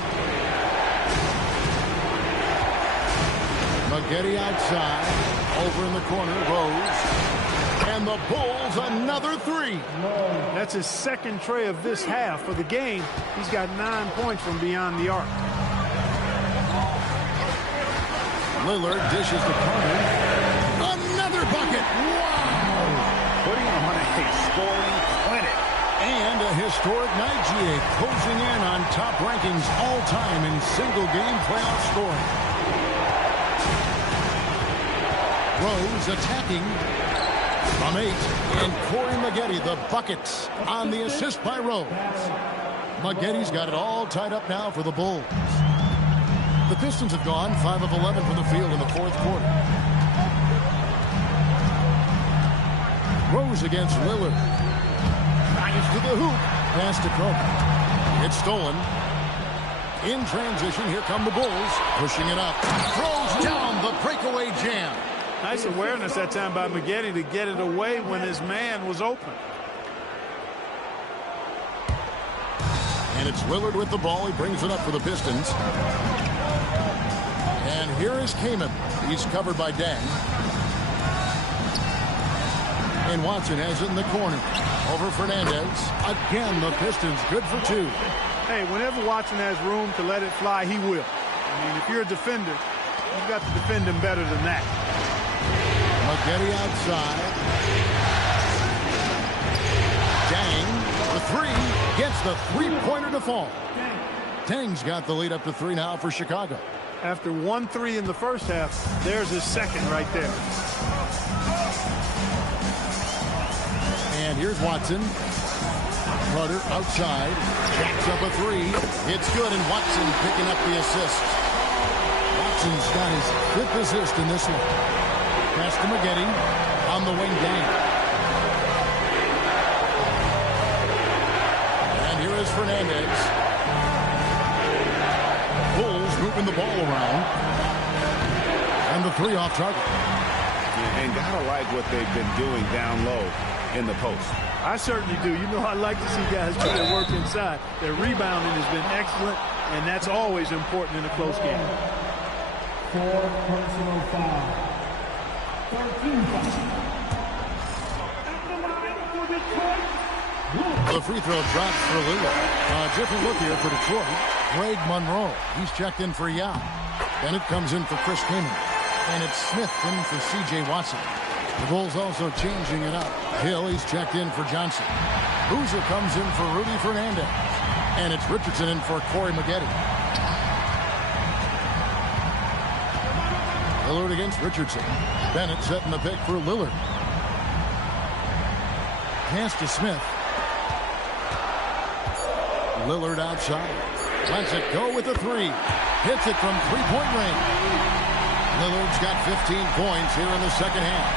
McGinnis outside. Over in the corner, Rose. And the Bulls another 3. That's his second tray of this half. For the game, he's got 9 points from beyond the arc. Lillard dishes to Carter. Another bucket. Wow. Putting on a scoring clinic. And a historic night, GA, closing in on top rankings all-time in single-game playoff scoring. Rose attacking from 8. And Corey McGinnis, the buckets on the assist by Rose. McGinnis got it all tied up now for the Bulls. The Pistons have gone 5 of 11 from the field in the fourth quarter. Rose against Lillard. Drives to the hoop. Pass to Carter. It's stolen. In transition, here come the Bulls. Pushing it up. Throws down the breakaway jam. Nice awareness that time by McGinnis to get it away when his man was open. And it's Lillard with the ball. He brings it up for the Pistons. And here is Kaman. He's covered by Deng. And Watson has it in the corner. Over Fernandez. Again, the Pistons good for 2. Hey, whenever Watson has room to let it fly, he will. I mean, if you're a defender, you've got to defend him better than that. McGinnis outside. Deng, the 3, gets the three-pointer to fall. Deng's got the lead up to 3 now for Chicago. After 1 3 in the first half, there's his second right there. And here's Watson. Carter outside. Jacks up a three. It's good, and Watson picking up the assist. Watson's got his 5th assist in this one. Pass to McGetty on the wing gang. And here is Fernandez. Bulls moving the ball around. And the 3 off target. And gotta like what they've been doing down low in the post. I certainly do. You know, I like to see guys do their work inside. Their rebounding has been excellent, and that's always important in a close game. 4 personal fouls. 13 fouls. At the line for Detroit. The free throw drops for Lillard. A different look here for Detroit. Greg Monroe. He's checked in for Yao. Bennett comes in for Chris Kaman. And it's Smith in for C.J. Watson. The Bulls also changing it up. Hill, he's checked in for Johnson. Boozer comes in for Rudy Fernandez. And it's Richardson in for Corey Maggette. Lillard against Richardson. Bennett setting the pick for Lillard. Pass to Smith. Lillard outside. Lets it go with a 3. Hits it from 3-point range. Lillard's got 15 points here in the second half.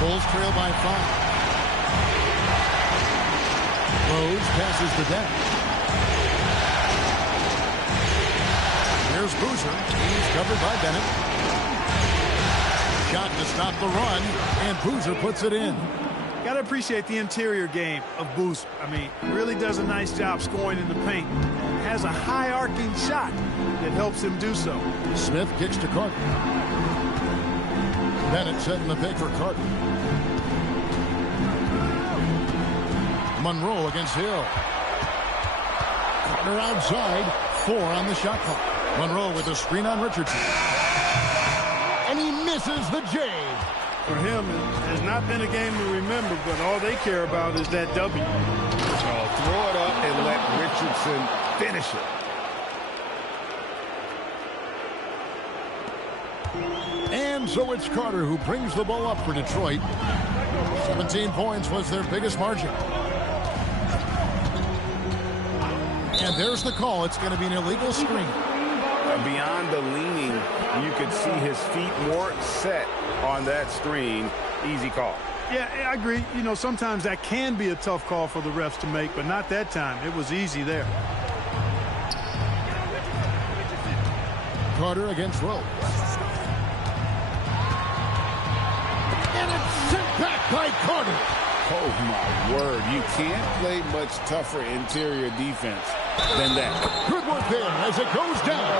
Bulls trail by 5. Rose passes the deck. Here's Boozer. He's covered by Bennett. Shot to stop the run, and Boozer puts it in. Got to appreciate the interior game of Boozer. I mean, really does a nice job scoring in the paint. Has a high arcing shot that helps him do so. Smith kicks to Carter. Bennett setting the pick for Carter. Monroe against Hill. Carter outside. 4 on the shot clock. Monroe with a screen on Richardson. And he misses the J. For him, it has not been a game to remember, but all they care about is that W. So throw it up and let Richardson finish it. And so it's Carter who brings the ball up for Detroit. 17 points was their biggest margin. And there's the call. It's going to be an illegal screen. Beyond the leaning, you could see his feet more set on that screen. Easy call. Yeah, I agree. You know, sometimes that can be a tough call for the refs to make, but not that time. It was easy there. Carter against Rose. And it's sent back by Carter. Oh, my word. You can't play much tougher interior defense than that. Good work there as it goes down.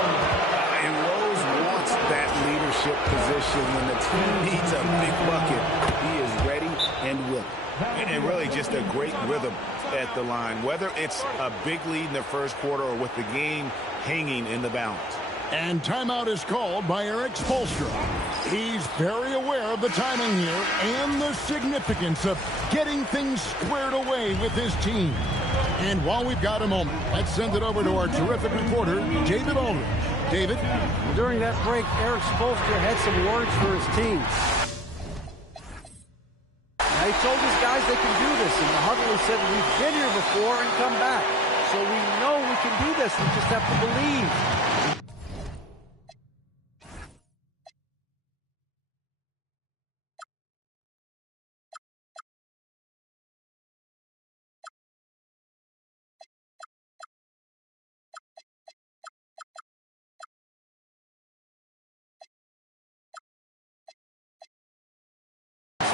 And Rose wants that leadership position when the team needs a big bucket. He is ready and willing. And really just a great rhythm at the line, whether it's a big lead in the first quarter or with the game hanging in the balance. And timeout is called by Eric Spoelstra. He's very aware of the timing here and the significance of getting things squared away with his team. And while we've got a moment, let's send it over to our terrific reporter, David Aldridge. David? During that break, Eric Spoelstra had some words for his team. Now, he told his guys they can do this. In the huddle, he said, we've been here before and come back. So we know we can do this. We just have to believe.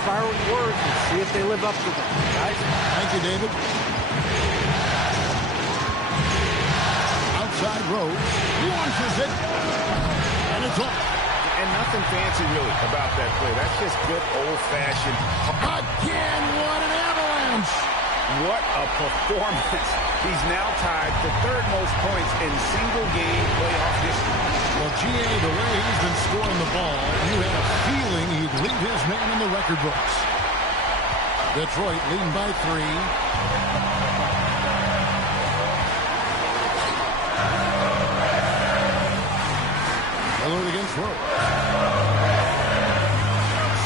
Inspiring words and see if they live up to them, guys. Thank you, David. Outside Rose. Launches it. And it's off. And nothing fancy, really, about that play. That's just good old-fashioned. Again, what an avalanche. What a performance. He's now tied for 3rd most points in single-game playoff history. Well, G.A., the way he's been scoring the ball, you had a feeling he'd lead his man in the record books. Detroit leading by 3. Lillard against Rose.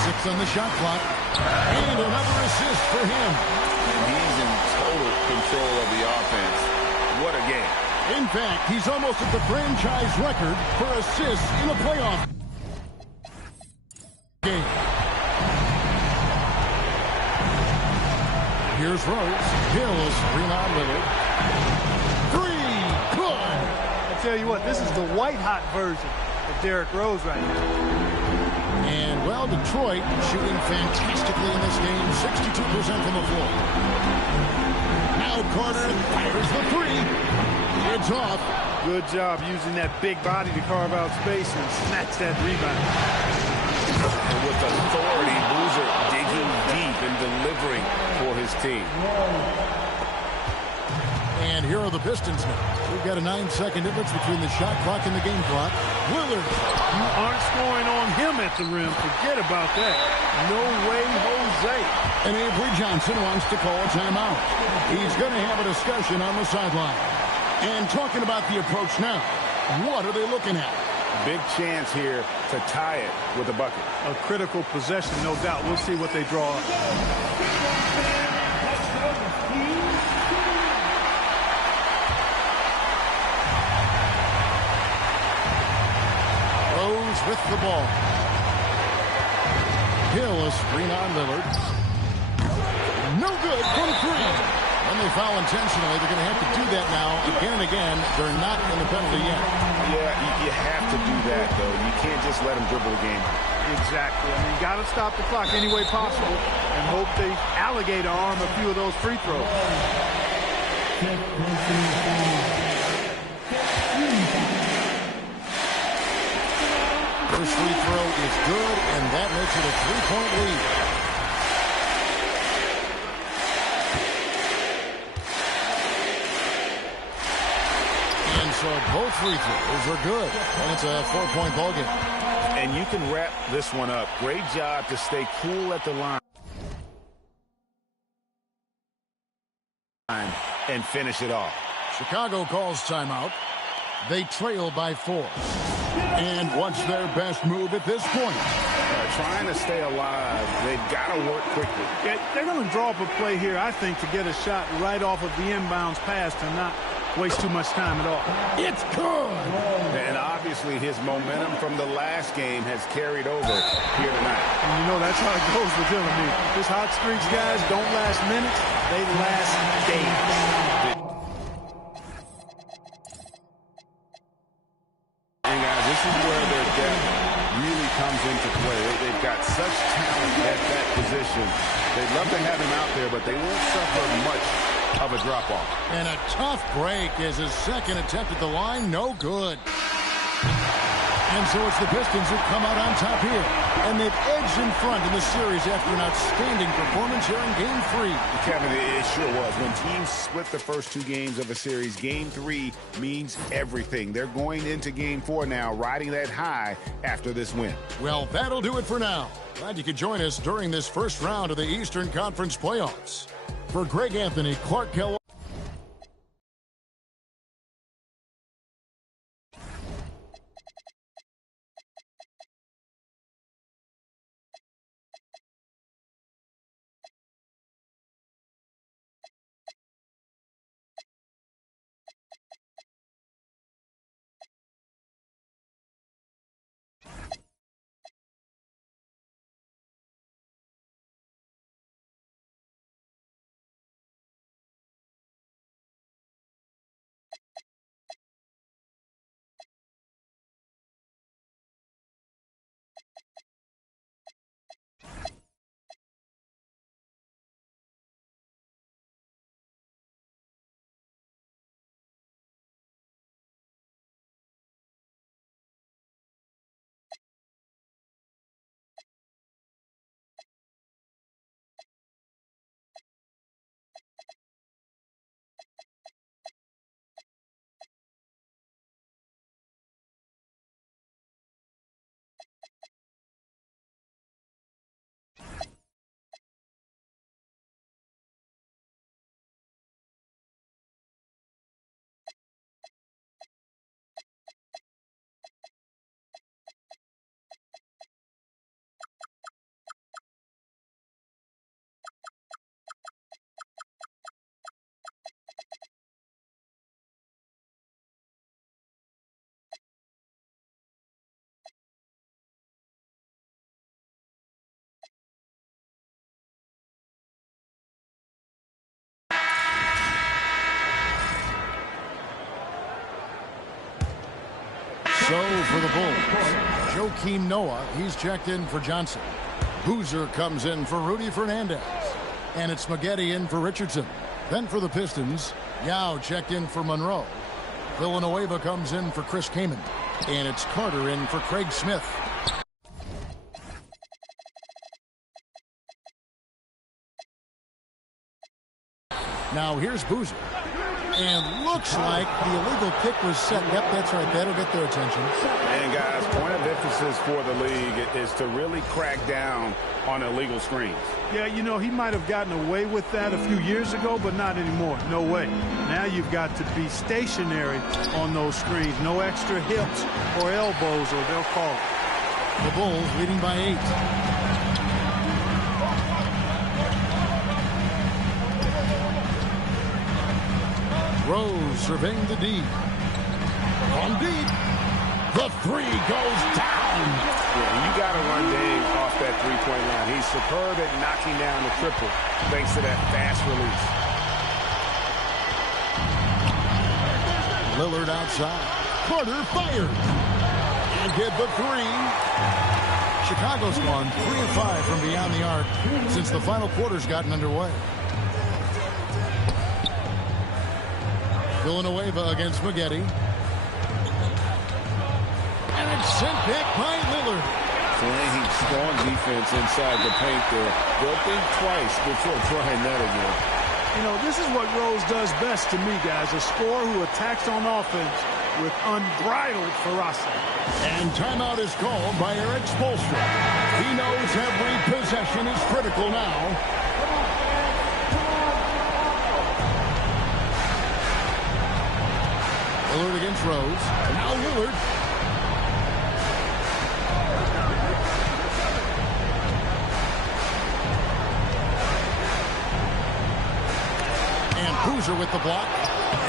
6 on the shot clock. And another assist for him. And he's in total control of the offense. What a game. In fact, he's almost at the franchise record for assists in a playoff game. Here's Rose. Hill, screen on Lillard. Three, good. I tell you what, this is the white-hot version of Derrick Rose right now. And, well, Detroit shooting fantastically in this game, 62% from the floor. Now Carter fires the three. It's off. Good job using that big body to carve out space and snatch that rebound. And with authority, Boozer digging deep and delivering for his team. And here are the Pistons now. We've got a 9-second difference between the shot clock and the game clock. Lillard. You aren't scoring on him at the rim. Forget about that. No way, Jose. And Avery Johnson wants to call a timeout. He's going to have a discussion on the sideline. And talking about the approach now, what are they looking at? Big chance here to tie it with a bucket. A critical possession, no doubt. We'll see what they draw up. Rose with the ball. Hill, a screen on Lillard. No good from three. When they foul intentionally, they're going to have to do that now again and again. They're not in the penalty yet. Yeah, you have to do that, though. You can't just let them dribble the game. Exactly. I mean, you got to stop the clock any way possible and hope they alligator arm a few of those free throws. First free throw is good, and that makes it a three-point lead. So both free throws are good, and it's a 4-point ball game. And you can wrap this one up. Great job to stay cool at the line and finish it off. Chicago calls timeout. They trail by 4. And what's their best move at this point? Trying to stay alive. They've got to work quickly. Yeah, they're going to draw up a play here, I think, to get a shot right off of the inbounds pass to not waste too much time at all. It's good. And obviously his momentum from the last game has carried over here tonight. And you know that's how it goes with him. I mean, his hot streaks, guys, don't last minutes. They last days. And guys, this is where their depth really comes into play. They've got such talent at that position. They'd love to have him out there, but they won't suffer much of a drop-off. And a tough break as his second attempt at the line, no good. And so it's the Pistons who come out on top here. And they've edged in front in the series after an outstanding performance here in Game 3. Kevin, it sure was. When teams split the first 2 games of a series, Game 3 means everything. They're going into Game 4 now, riding that high after this win. Well, that'll do it for now. Glad you could join us during this first round of the Eastern Conference playoffs. For Greg Anthony, Clark Kell. So for the Bulls, Joakim Noah, he's checked in for Johnson. Boozer comes in for Rudy Fernandez. And it's Spaghetti in for Richardson. Then for the Pistons, Yao checked in for Monroe. Villanueva comes in for Chris Kaman. And it's Carter in for Craig Smith. Now here's Boozer. And looks like the illegal kick was set. Yep, that's right. That'll get their attention. And guys, point of emphasis for the league is to really crack down on illegal screens. Yeah, you know, he might have gotten away with that a few years ago, but not anymore. No way. Now you've got to be stationary on those screens. No extra hips or elbows, or they'll call it. The Bulls leading by 8. Rose surveying the D. From deep. The three goes down. Yeah, you got to run Dave off that three-point line. He's superb at knocking down the triple thanks to that fast release. Lillard outside. Carter fires. And hit the three. Chicago's gone 3 of 5 from beyond the arc since the final quarter's gotten underway. Villanueva against Spaghetti. And it's sent back by Lillard. Playing strong defense inside the paint there. They'll think twice before trying that again. You know, this is what Rose does best to me, guys. A scorer who attacks on offense with unbridled ferocity. And timeout is called by Eric Spoelstra. He knows every possession is critical now. Lillard against Rose. And now Lillard. And Boozer with the block.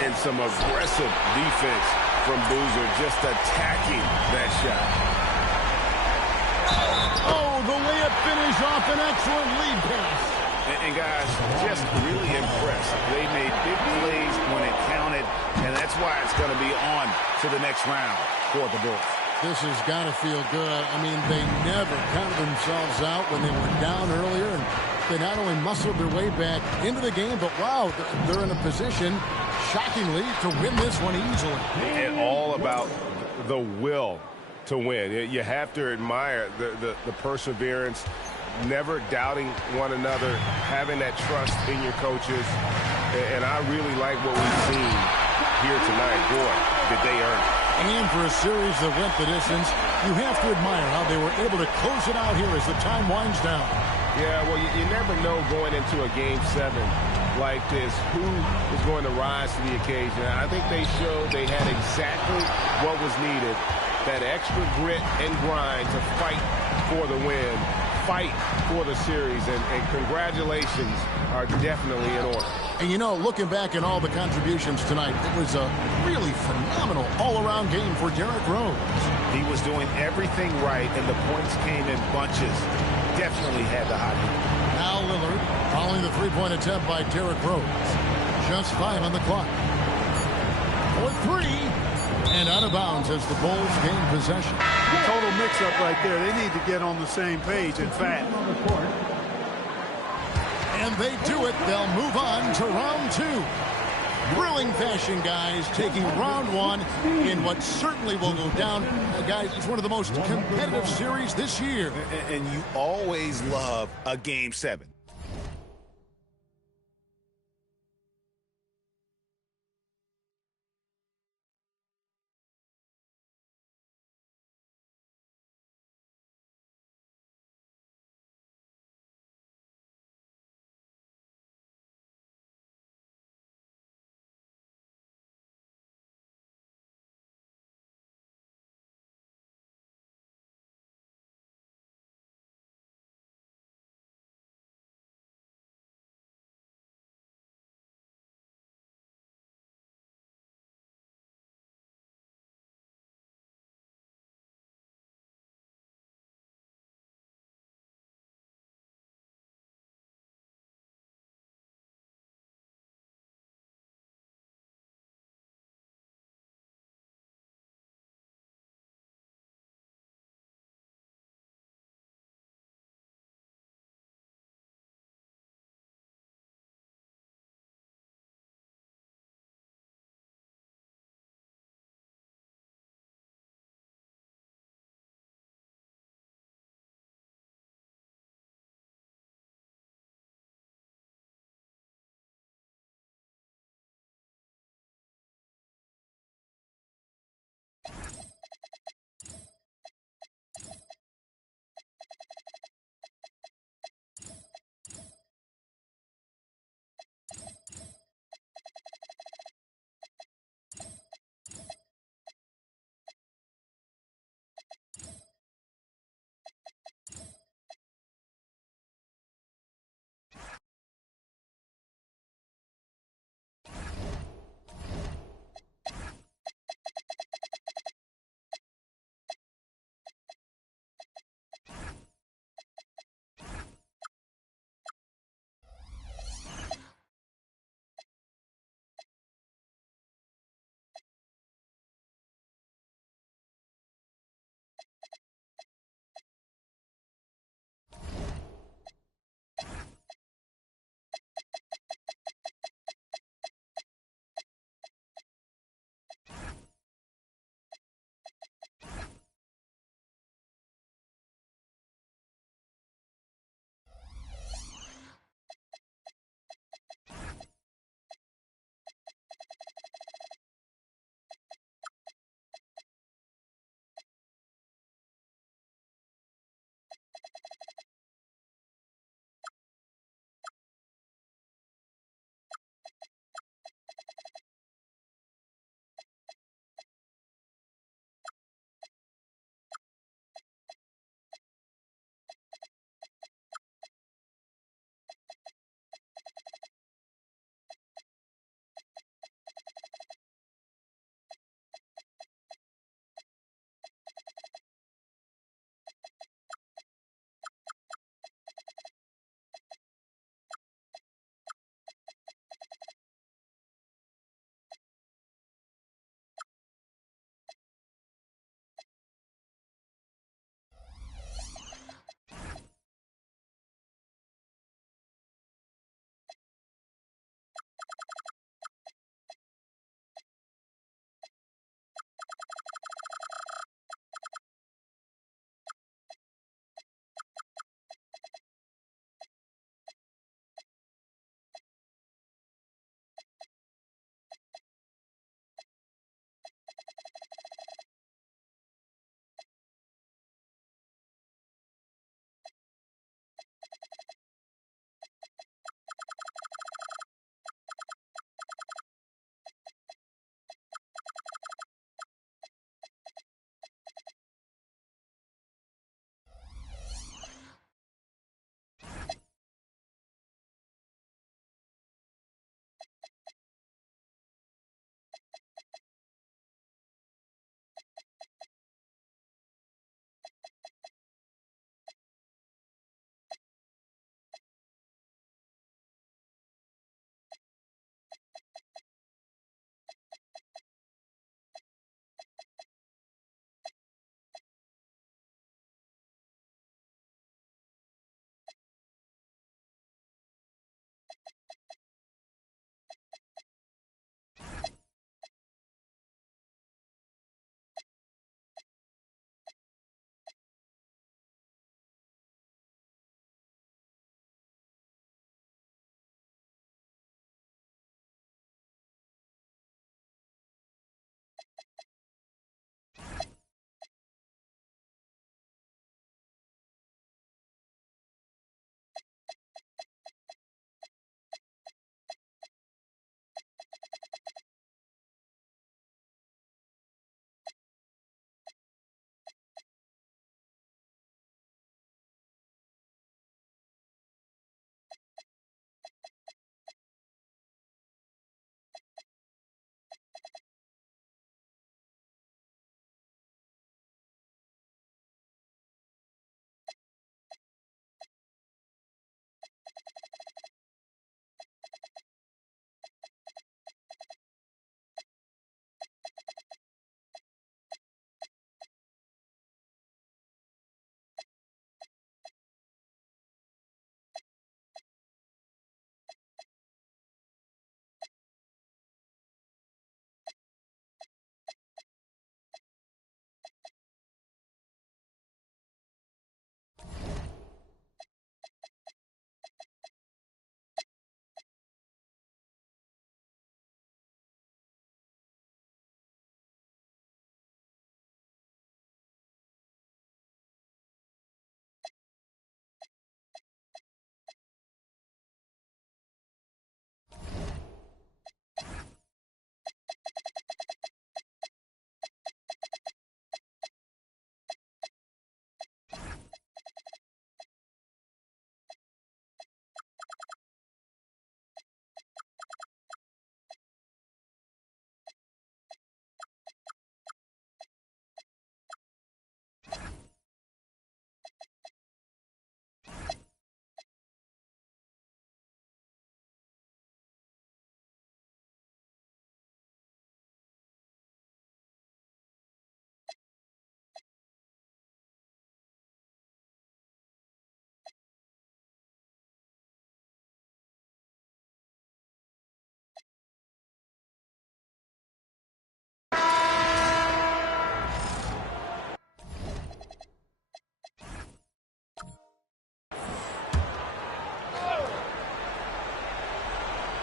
And some aggressive defense from Boozer, just attacking that shot. Oh, the layup finish off an excellent lead pass. And guys, just really impressed. They made big plays when it counted, and that's why it's going to be on to the next round for the Bulls. This has got to feel good. I mean, they never counted themselves out when they were down earlier, and they not only muscled their way back into the game, but wow, they're in a position, shockingly, to win this one easily. And all about the will to win. You have to admire the perseverance, never doubting one another, having that trust in your coaches. And I really like what we've seen here tonight. Boy, did they earn it. And for a series that went the distance, you have to admire how they were able to close it out here as the time winds down. Yeah, well, you never know going into a Game 7 like this who is going to rise to the occasion. I think they showed they had exactly what was needed, that extra grit and grind to fight for the win, fight for the series, and congratulations are definitely in order. And, you know, looking back at all the contributions tonight, it was a really phenomenal all-around game for Derrick Rose. He was doing everything right, and the points came in bunches. Definitely had the hot hand. Now Lillard following the three-point attempt by Derrick Rose. Just 5 on the clock. For 3. And out of bounds as the Bulls gain possession. Total mix-up right there. They need to get on the same page, in fact. And they do it. They'll move on to round 2. Thrilling fashion, guys, taking round 1 in what certainly will go down. Guys, it's one of the most competitive series this year. And you always love a Game 7.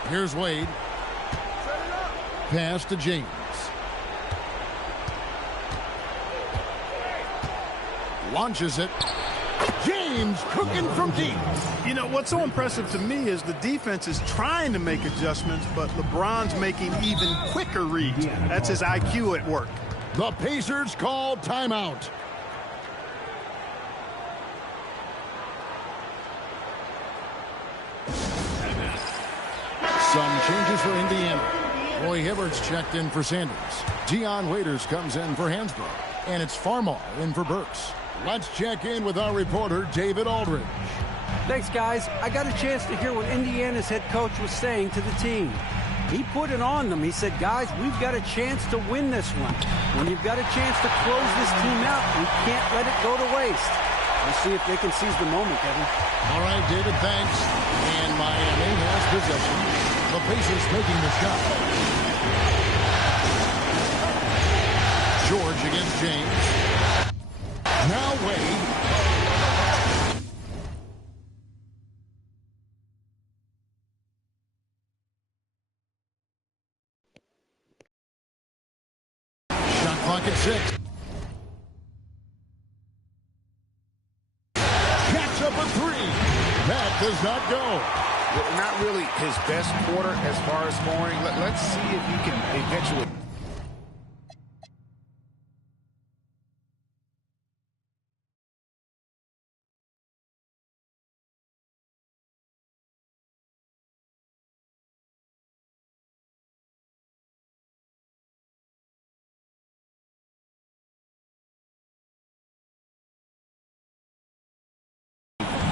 Here's Wade. Pass to James. Launches it. James cooking from deep. You know, what's so impressive to me is the defense is trying to make adjustments, but LeBron's making even quicker reads. That's his IQ at work. The Pacers call timeout. Some changes for Indiana. Roy Hibbert's checked in for Sanders. Dion Waiters comes in for Hansbrough. And it's Farmar in for Burks. Let's check in with our reporter, David Aldridge. Thanks, guys. I got a chance to hear what Indiana's head coach was saying to the team. He put it on them. He said, guys, we've got a chance to win this one. When you've got a chance to close this team out, we can't let it go to waste. We'll see if they can seize the moment, Kevin. All right, David, thanks. And Miami has possession. The Pacers making the shot. George against James. Now Wade. Shot clock at 6. Catch up a 3. That does not go. Not really his best quarter as far as scoring. Let's see if he can eventually.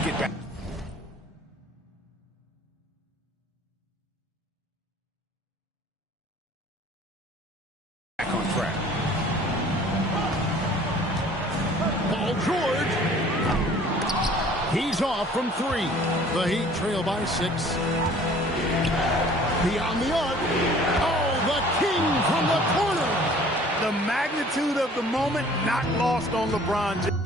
Get back. Back on track. Paul George. He's off from 3. The Heat trail by 6. Beyond the arc. Oh, the king from the corner. The magnitude of the moment not lost on LeBron James.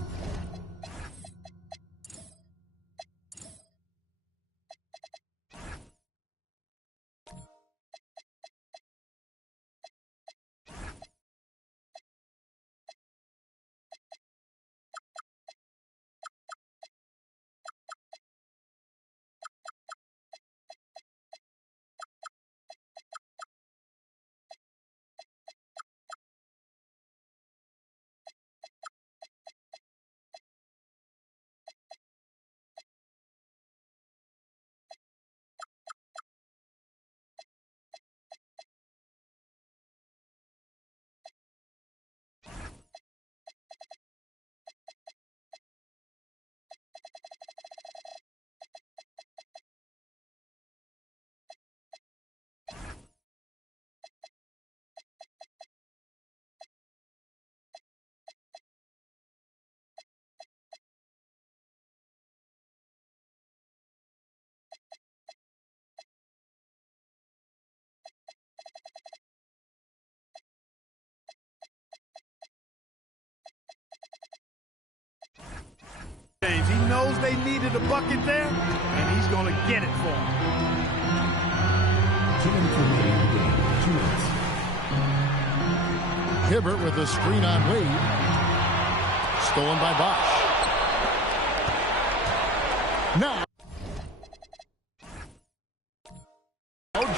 He knows they needed a bucket there, and he's going to get it for them. 2 minutes remaining in the game. 2 minutes. Hibbert with a screen on Wade. Stolen by Bosch. Now.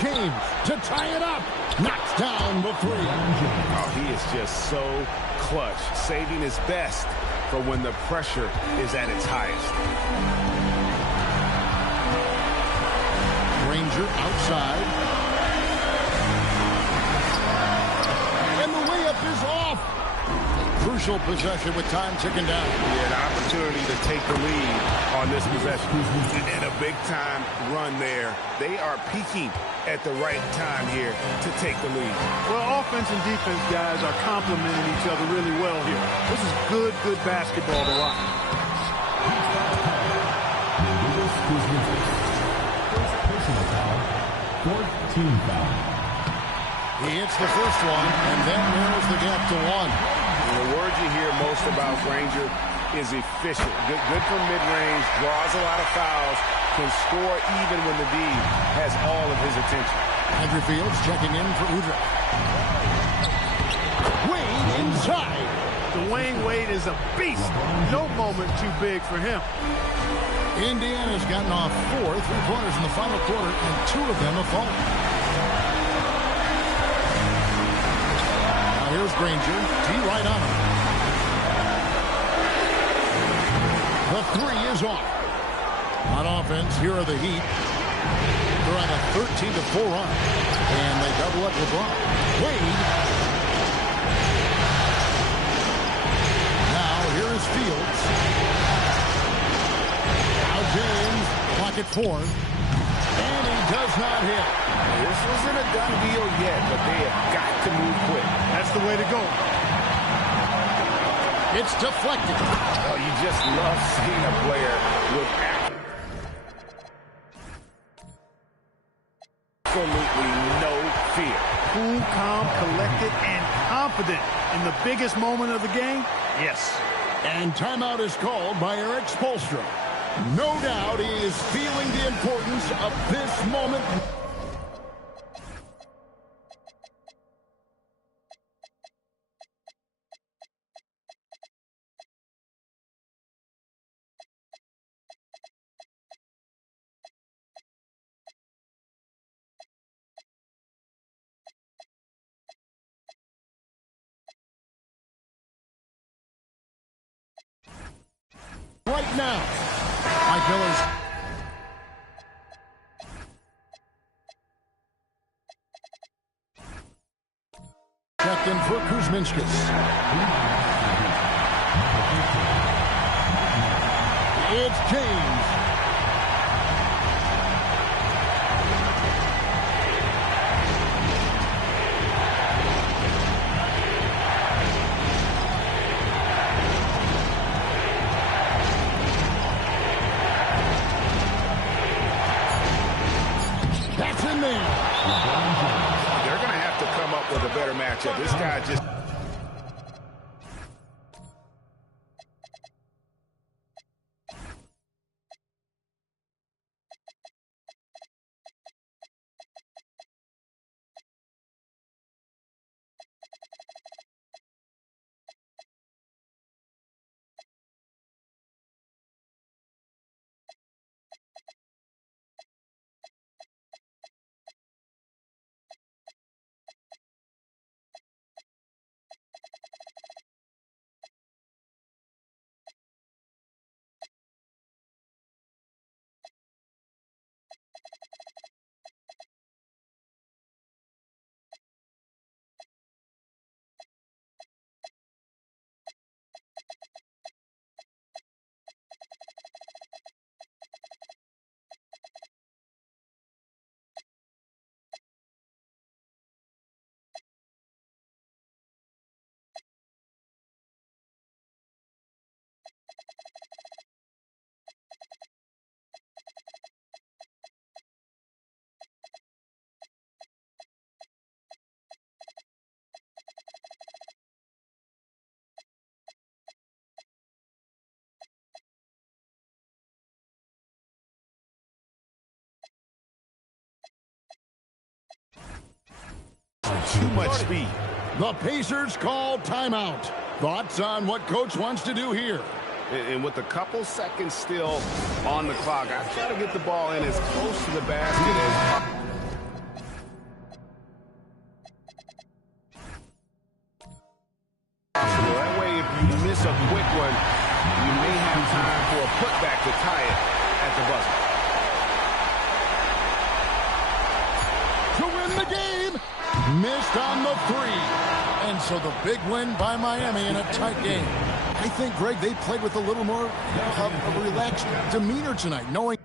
James to tie it up. Knocks down the 3. Oh, he is just so clutch, saving his best for when the pressure is at its highest. Ranger outside. And the layup is off. Crucial possession with time ticking down. He had an opportunity to take the lead on this possession. And a big-time run there. They are peaking at the right time here to take the lead. Well, offense and defense guys are complementing each other really well here. This is good basketball to watch. Personal foul. 14 foul. He hits the first one, and that narrows the gap to 1. And the word you hear most about Ranger is efficient. Good from mid-range, draws a lot of fouls, can score even when the D has all of his attention. Andrew Fields checking in for Udrih. Wade inside. Dwayne Wade is a beast. No moment too big for him. Indiana's gotten off 4 3-pointers in the final quarter, and 2 of them have fallen. Now here's Granger. T right on him. The 3 is off. On offense, here are the Heat. They're on a 13-4 run. And they double up LeVon. Wade. Now here is Fields. Now James. Clock at 4. And he does not hit. This wasn't a done deal yet, but they have got to move quick. That's the way to go. It's deflected. Oh, you just love seeing a player with absolutely no fear. Cool, calm, collected, and confident in the biggest moment of the game? Yes. And timeout is called by Eric Spoelstra. No doubt he is feeling the importance of this moment. Right now, Mike Miller's. Checked in for Kuzminskis. It's James. That's in there. They're going to have to come up with a better matchup. This guy just... Too much speed. The Pacers call timeout. Thoughts on what coach wants to do here? And with a couple seconds still on the clock, I try to get the ball in as close to the basket as possible. That way, if you miss a quick one, you may have time for a putback to tie it at the buzzer. To win the game, missed on the 3. And so the big win by Miami in a tight game. I think, Greg, they played with a little more of a relaxed demeanor tonight, knowing